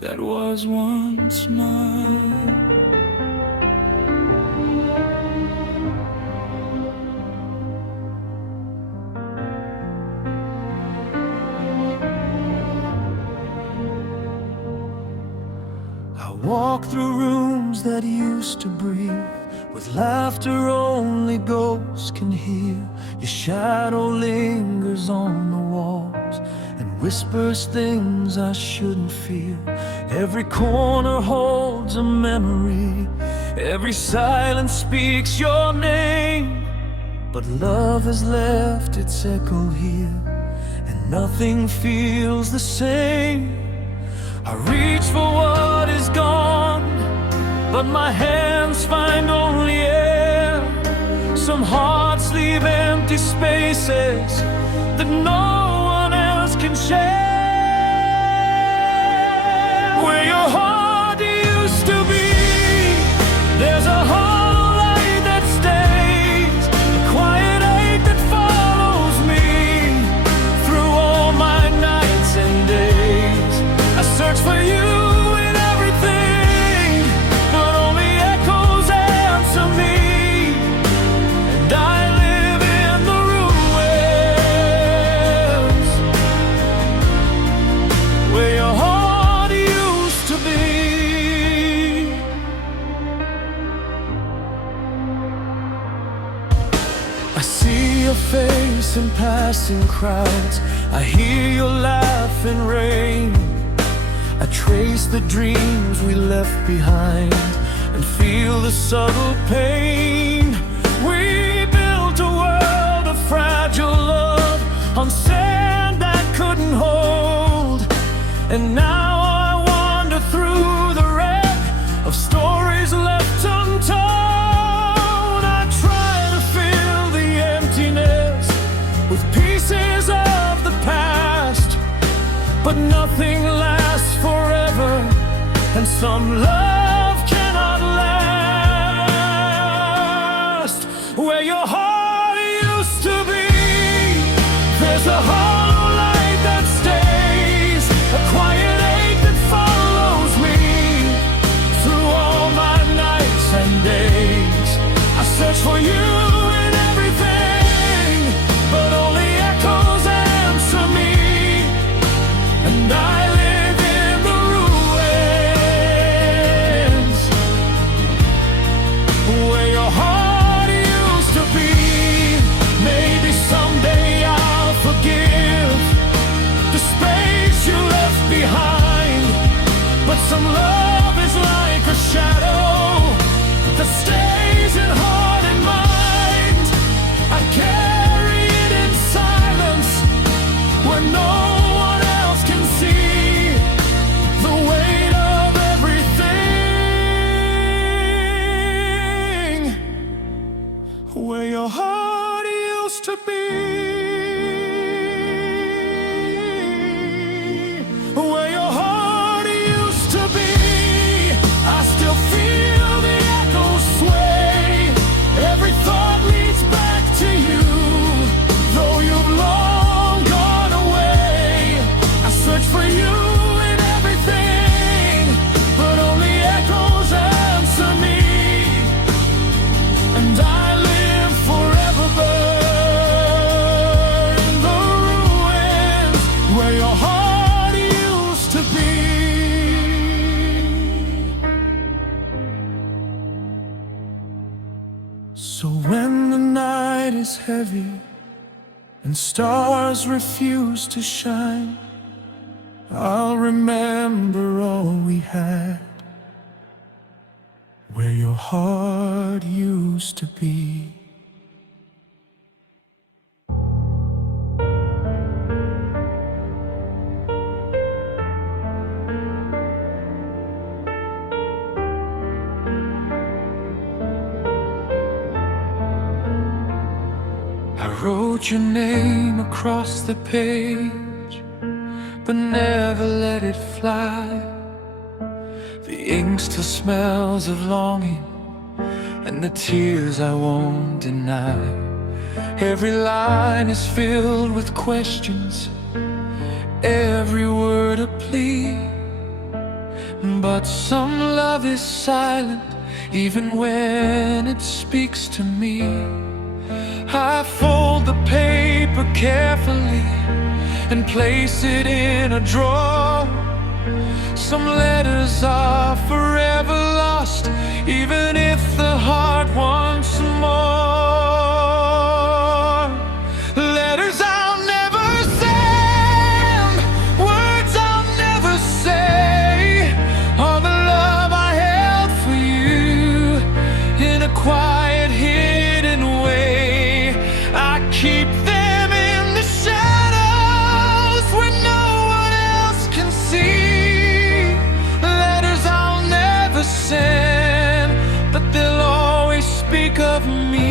that was once mine. I walk through rooms that used to breathe with laughter only ghosts can hear. Your shadow lingers on the walls and whispers things I shouldn't fear. Every corner holds a memory, every silence speaks your name. But love has left its echo here, and nothing feels the same. I reach for what is gone, but my hands find only air. Some hearts leave empty spaces that no one else can share. Where your heart used to be, there's a hollow light that stays, a quiet ache that follows me through all my nights and days. I search for you in everything, but only echoes answer me. And I live in the ruins where your heart used to be. I see your face in passing crowds, I hear your laugh in rain. I trace the dreams we left behind and feel the subtle pain. We built a world of fragile love on sand that couldn't hold, and now I wander through the wreck of stories left untold. I try to fill the emptiness with pieces of the past, but nothing lasts forever, and some love cannot last. Where your heart used to be, there's a hollow light that stays, a quiet ache that follows the space you left behind. But some love is like a shadow that stays in heart and mind. I carry it in silence when no one else can see the weight of everything. Where your heart used to be, where your heart used to be, I still feel the echoes sway. Every thought leads back to you, though you've long gone away. I search for you in everything, but only echoes answer me. And I live forever burn in the ruins where your heart used to be. So when the night is heavy and stars refuse to shine, I'll remember all we had, where your heart used to be. I wrote your name across the page, but never let it fly. The ink still smells of longing, and the tears I won't deny. Every line is filled with questions, every word a plea. But some love is silent, even when it speaks to me. I fold the paper carefully and place it in a drawer. Some letters are forever lost, even if the heart wants more. Letters I'll never send, words I'll never say, all the love I held for you in a quiet, hidden way. I keep them in the shadows where no one else can see. Letters I'll never send, but they'll always speak of me.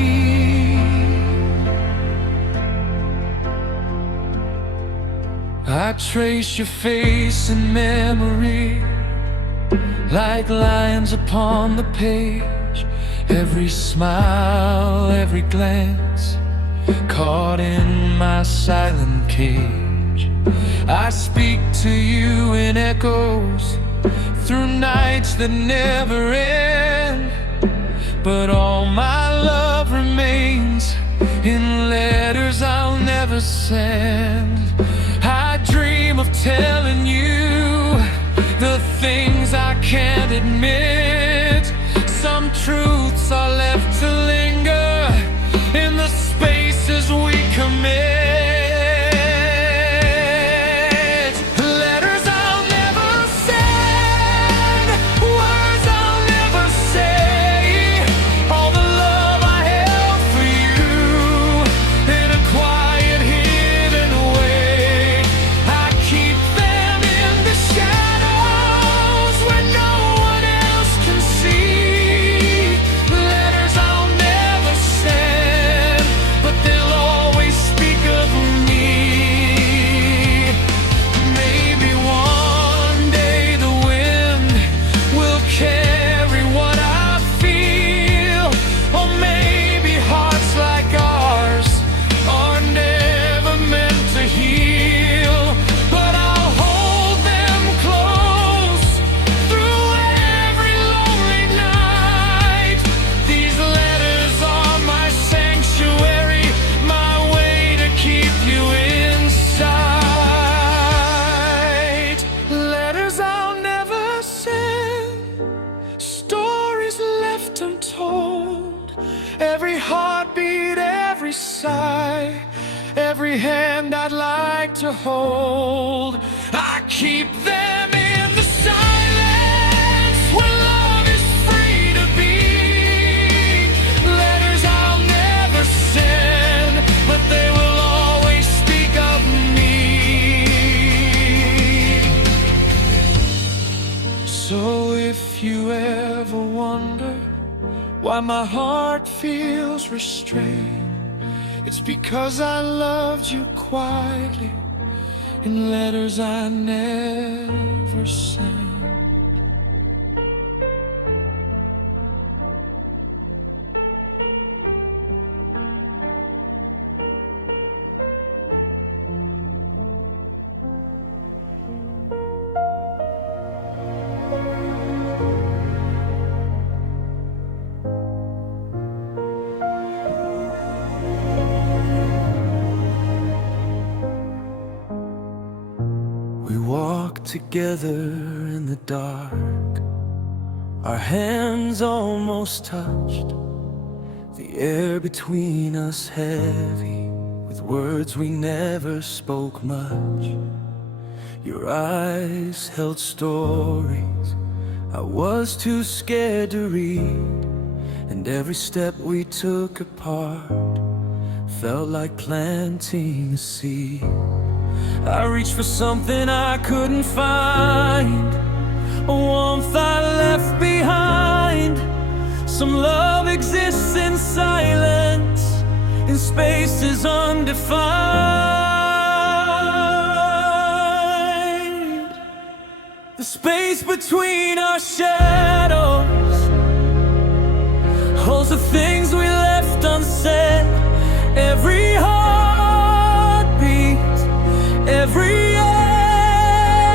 I trace your face in memory like lines upon the page. Every smile, every glance, caught in my silent cage. I speak to you in echoes through nights that never end, but all my love remains in letters I'll never send. I dream of telling you the things I can't admit. Some truths are left to linger in the spaces we commit. Letters I'll never send, words I'll never say, all the love I held for you in a quiet, hidden way. to hold. I keep them in the silence where love is free to be. Letters I'll never send, but they will always speak of me. So if you ever wonder why my heart feels restrained, it's because I loved you quietly in letters I never sent. We walked together in the dark, our hands almost touched, the air between us heavy with words we never spoke much. Your eyes held stories I was too scared to read, and every step we took apart felt like planting a seed. I reached for something I couldn't find, a warmth I left behind. Some love exists in silence, in spaces undefined. The space between our shadows holds the things we left unsaid. Every heartbeat, every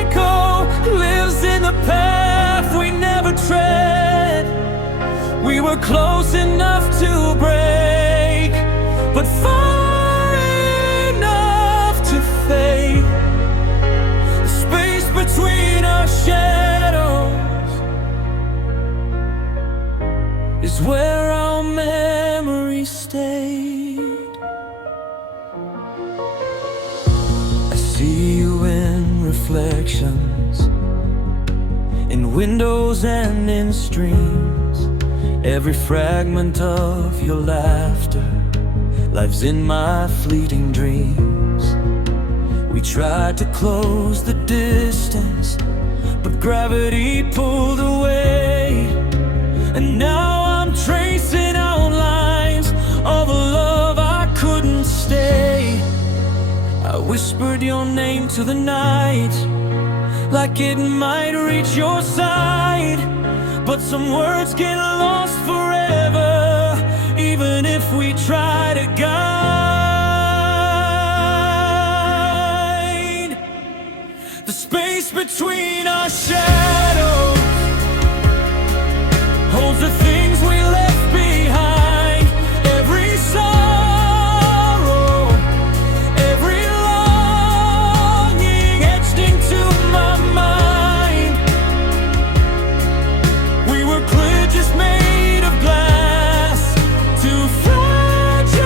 echo lives in the path we never tread. We were close enough to break, but far enough to fade. The space between our shadows is where our memories stayed. I see you in reflections, in windows and in streams. Every fragment of your laughter lives in my fleeting dreams. We tried to close the distance, but gravity pulled away. And now I'm tracing outlines of a love I couldn't stay. I whispered your name to the night, like it might reach your side. But some words get lost forever, even if we try to guide. The space between our shadows holds the things we left behind. Every sorrow, every longing etched into my mind. We were clear, just made of glass, too fragile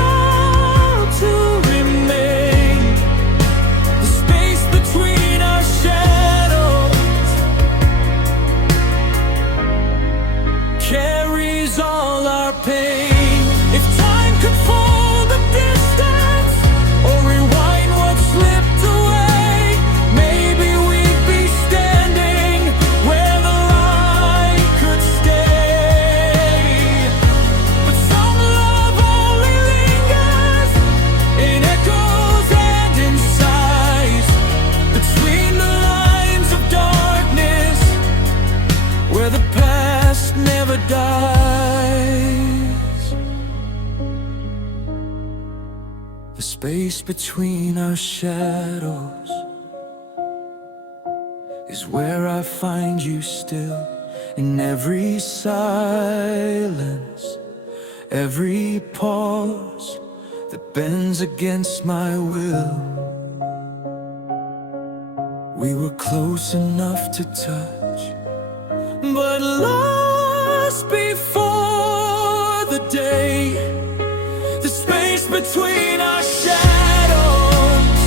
to remain. The space between our shadows carries all our pain. If time could fold the distance or rewind what slipped away, maybe we'd be standing where the light could stay. But some love only lingers in echoes and in sighs, between the lines of darkness where the past never dies. The space between our shadows is where I find you still, in every silence, every pause that bends against my will. We were close enough to touch, but lost before the day. The space between our shadows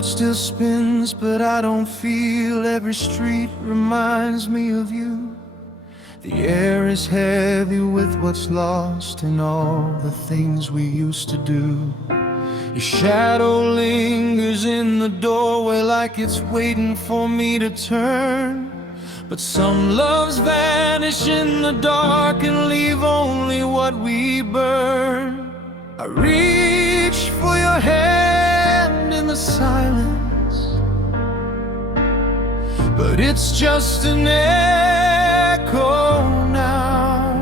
world still spins, but I don't feel. Every street reminds me of you. The air is heavy with what's lost and all the things we used to do. Your shadow lingers in the doorway like it's waiting for me to turn. But some loves vanish in the dark and leave only what we burn. I reach for your hand in the silence, but it's just an echo now.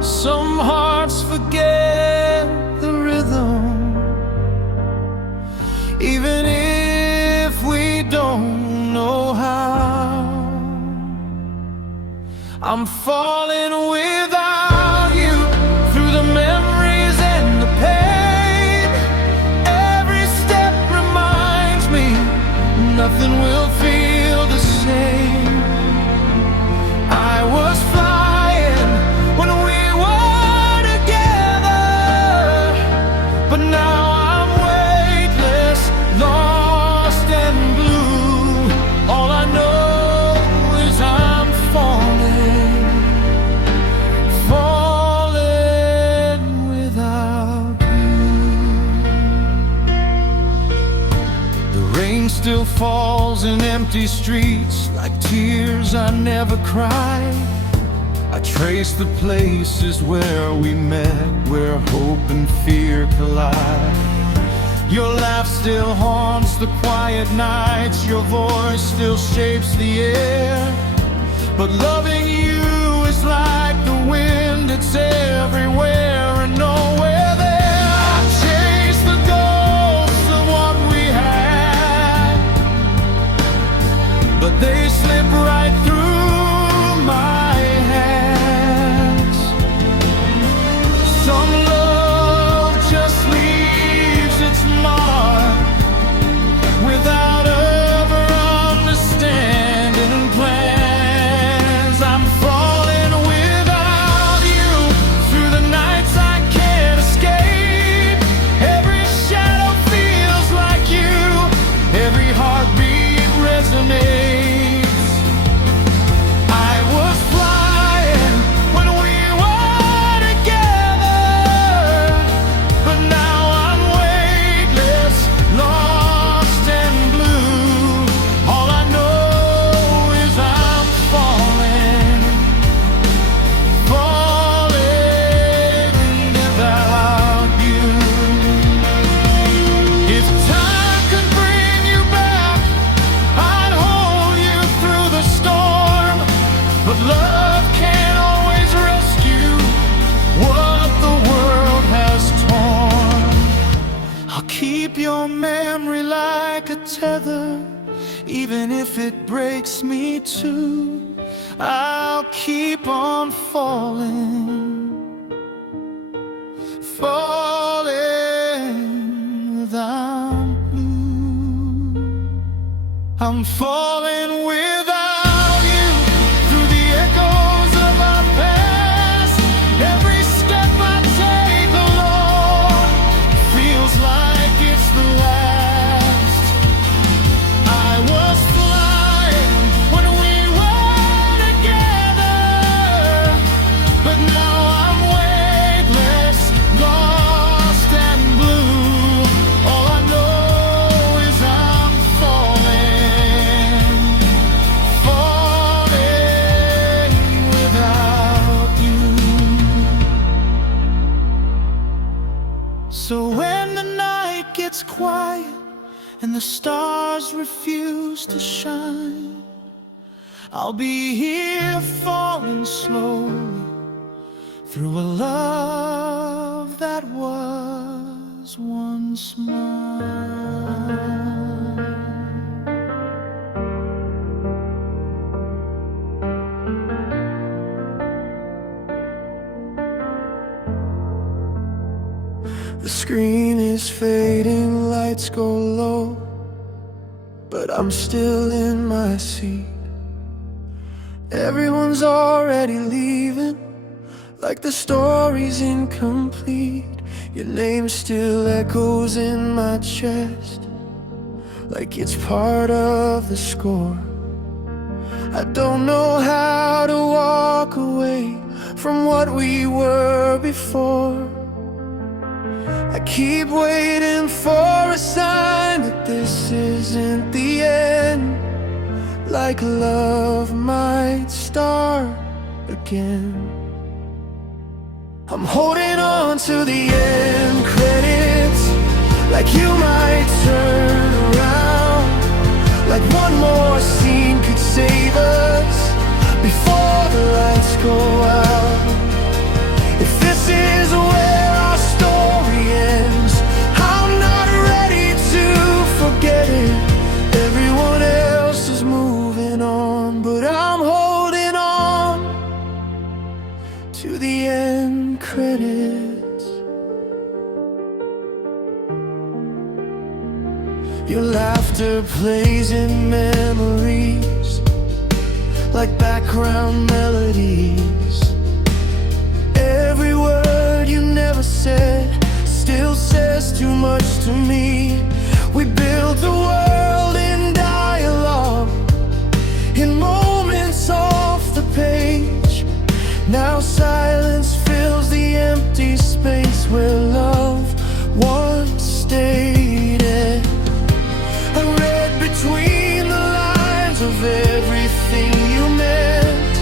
Some hearts forget the rhythm, even if we don't know how. I'm falling without you through the memories and the pain. Every step reminds me nothing will feel the same. I was flying when we were together, but now I'm weightless, lost and blue. All I know is I'm falling, falling without you. The rain still falls in empty streets like tears I never cried. I trace the places where we met, where hope and fear collide. Your laugh still haunts the quiet nights, your voice still shapes the air. But loving you is like the wind, it's everywhere and nowhere there. I chase the ghosts of what we had, but they slip right through my hands. Some love just leaves its mark without ever understanding plans. I'm falling without you through the nights I can't escape. Every shadow feels like you, every heartbeat resonates. I was flying when we were together, but now I'm weightless, lost and blue. All I know is I'm falling, falling without you. If time could bring you back, I'd hold you through the storm. But love can't always rescue what the world has torn. I'll keep your memory like a tether, even if it breaks me too. I'll keep on falling, falling without you. I'm falling without you through the echoes of our past. Every step I take alone feels like it's the last. I was flying when we were together, but now I'm weightless, lost and blue. All I know is I'm falling, falling without you. So when the night gets quiet and the stars refuse to shine, I'll be here falling slowly through a love that was once mine. The screen is fading, lights go low, but I'm still in my seat. Everyone's already leaving, like the story's incomplete. Your name still echoes in my chest, like it's part of the score. I don't know how to walk away from what we were before. I keep waiting for a sign that this isn't the end, like love might start again. I'm holding on to the end credits, like you might turn around, like one more scene could save us before the lights go out. If this is where our story ends, I'm not ready to forget it. Everyone else is moving on, but I'm holding on to the end credits. Your laughter plays in memories like background melodies. Every word you never said still says too much to me. We built a world in dialogue, in moments off the page. Now silence fills the empty space where love once stayed. I read between the lines of everything you meant,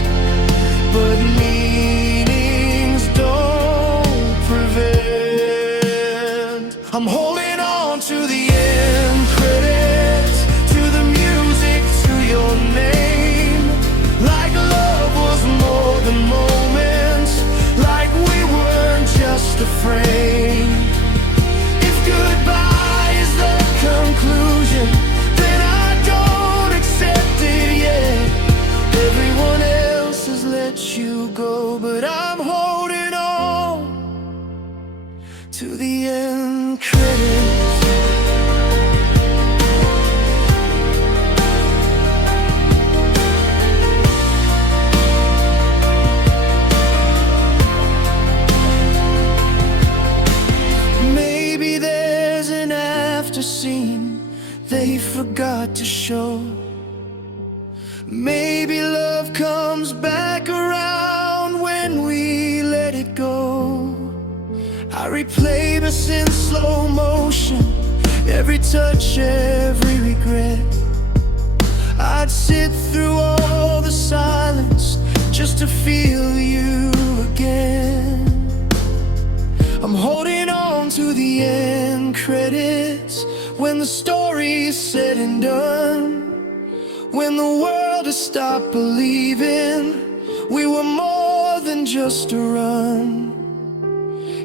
but meanings don't prevent. I'm holding on to the end credits, to the music, to your name, like love was more than moments, like we weren't just a frame. If goodbye is the conclusion, then I don't accept it yet. Everyone else has let you go, but I'm holding on to the end credits. Maybe there's an after scene they forgot to show. Maybe love comes back around when we let it go. I replay this in slow motion, every touch, every regret. I'd sit through all the silence just to feel you again. I'm holding on to the end credits, when the story's said and done, when the world has stopped believing we were more than just a run.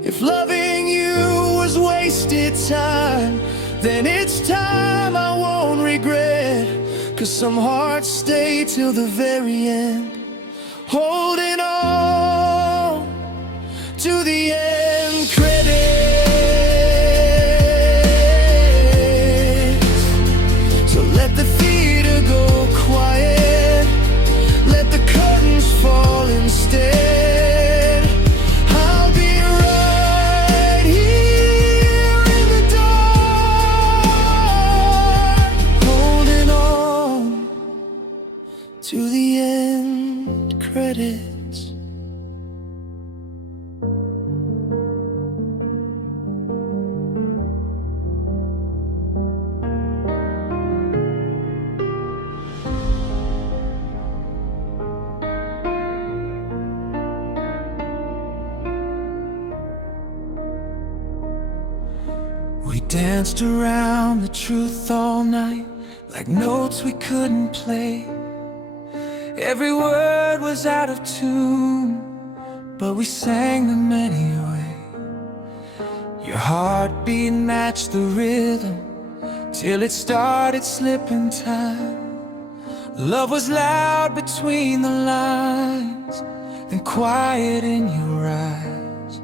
If loving you was wasted time, then it's time I won't regret, 'cause some hearts stay till the very end, holding on to the end credits. So let the theater go quiet, let the curtains fall instead. I'll be right here in the dark, holding on to the end credits. We danced around the truth all night, like notes we couldn't play. Every word was out of tune, but we sang them anyway. Your heartbeat matched the rhythm till it started slipping time. Love was loud between the lines and quiet in your eyes.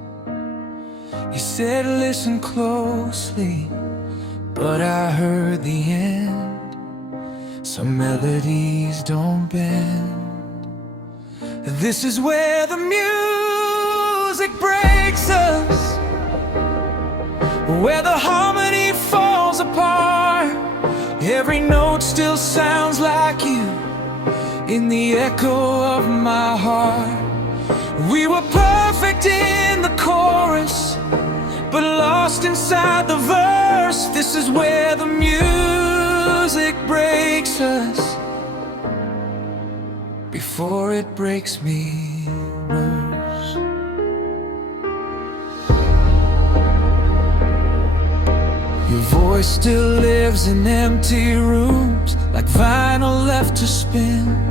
You said listen closely, but I heard the end. Some melodies don't bend. This is where the music breaks us, where the harmony falls apart. Every note still sounds like you in the echo of my heart. We were perfect in the chorus, but lost inside the verse. This is where the music breaks us before it breaks me worse. Your voice still lives in empty rooms, like vinyl left to spin.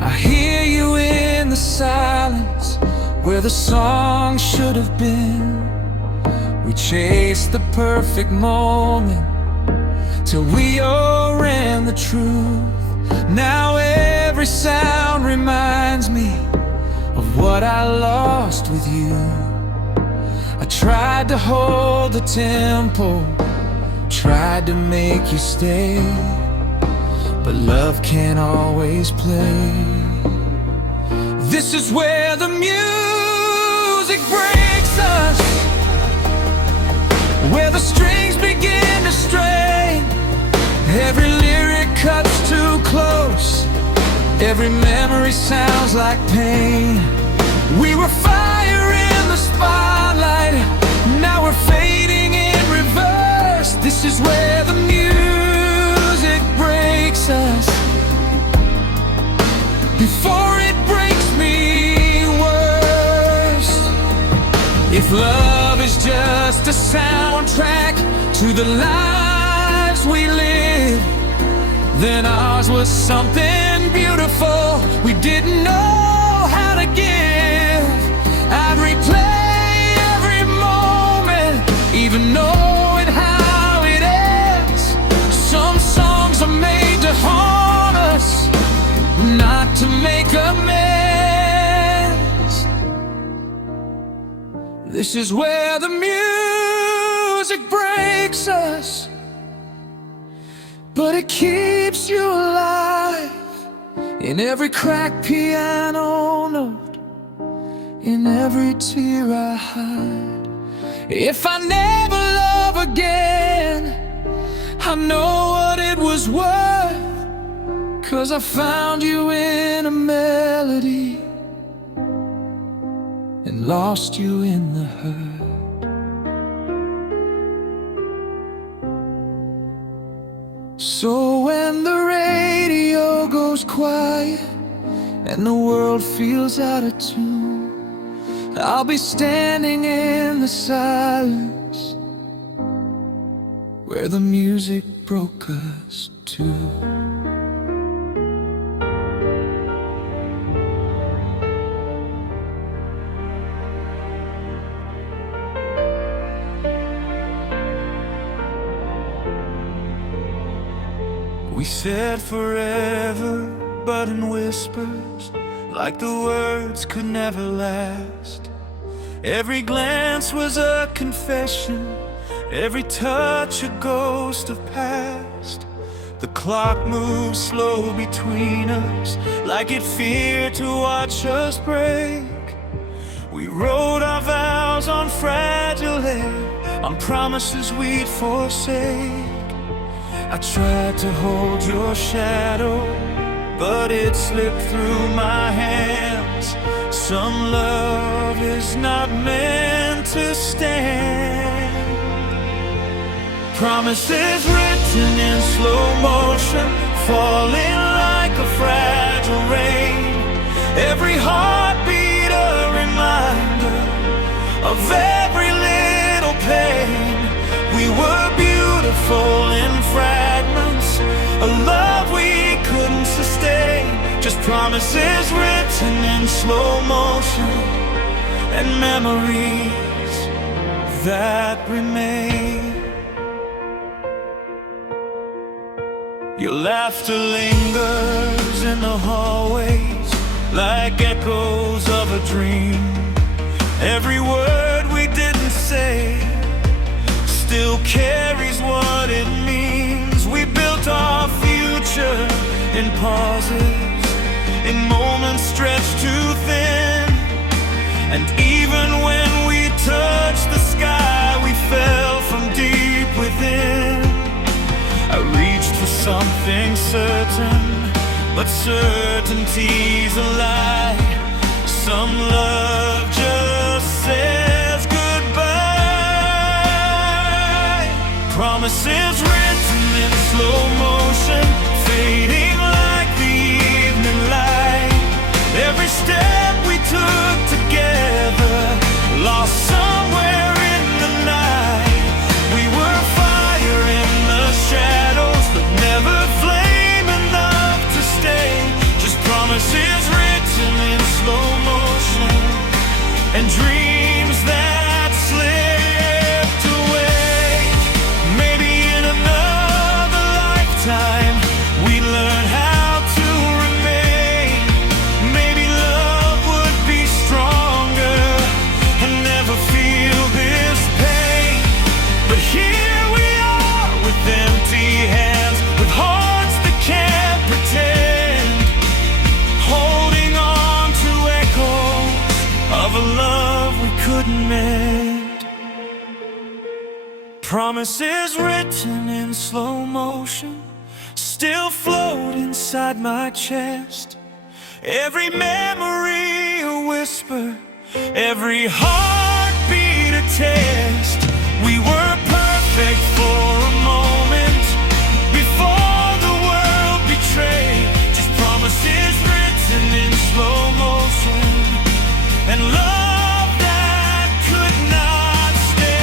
I hear you in the silence, where the song should have been. We chased the perfect moment till we overran the truth. Now every sound reminds me of what I lost with you. I tried to hold the tempo, tried to make you stay, but love can't always play. This is where the music breaks us, where the strings begin to strain. Every lyric cuts too close, every memory sounds like pain. We were fire in the spotlight, now we're fading in reverse. This is where the music breaks us before it breaks me worse. If love is just a soundtrack to the lives we live, then ours was something beautiful we didn't know how to give. I'd replay every moment, even knowing how it ends. Some songs are made to harm us, not to make amends. This is where the music breaks us, but it keeps you alive in every cracked piano note, in every tear I hide. If I never love again, I know what it was worth, 'cause I found you in a melody and lost you in the hurt. So when the radio goes quiet and the world feels out of tune, I'll be standing in the silence where the music broke us too. We said forever, but in whispers, like the words could never last. Every glance was a confession, every touch a ghost of past. The clock moved slow between us, like it feared to watch us break. We wrote our vows on fragile air, on promises we'd forsake. I tried to hold your shadow, but it slipped through my hands. Some love is not meant to stand. Promises written in slow motion, falling like a fragile rain. Every heartbeat a reminder of every little pain. We were beautiful in fragments, a love we couldn't sustain. Just promises written in slow motion, and memories that remain. Your laughter lingers in the hallways, like echoes of a dream. Every word we didn't say still carries what it means. We built our future in pauses, in moments stretched too thin. And even when we touched the sky, we fell from deep within. I reached for something certain, but certainty's a lie. Some love just says goodbye. Promises written in slow motion, fading like the evening light. Every step we took together, lost somewhere in the night. We were fire in the shadows, but never flame enough to stay. Just promises written in slow motion, and dreams that slipped away. Maybe in another lifetime we'd learn how to remain. Maybe love would be stronger and never feel this pain. But here we are with empty hands, with hearts that can't pretend, holding on to echoes of a love we couldn't mend. Promises written in slow motion still float inside my chest. Every memory a whisper, every heartbeat a test. We were perfect for a moment before the world betrayed. Just promises written in slow motion, and love that could not stay.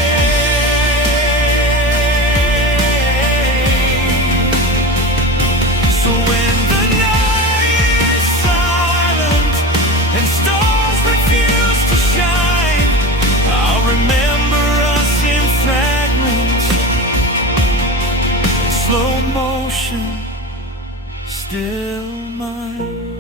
So when the night is silent and stars refuse to shine, I'll remember us in fragments, in slow motion, still mine.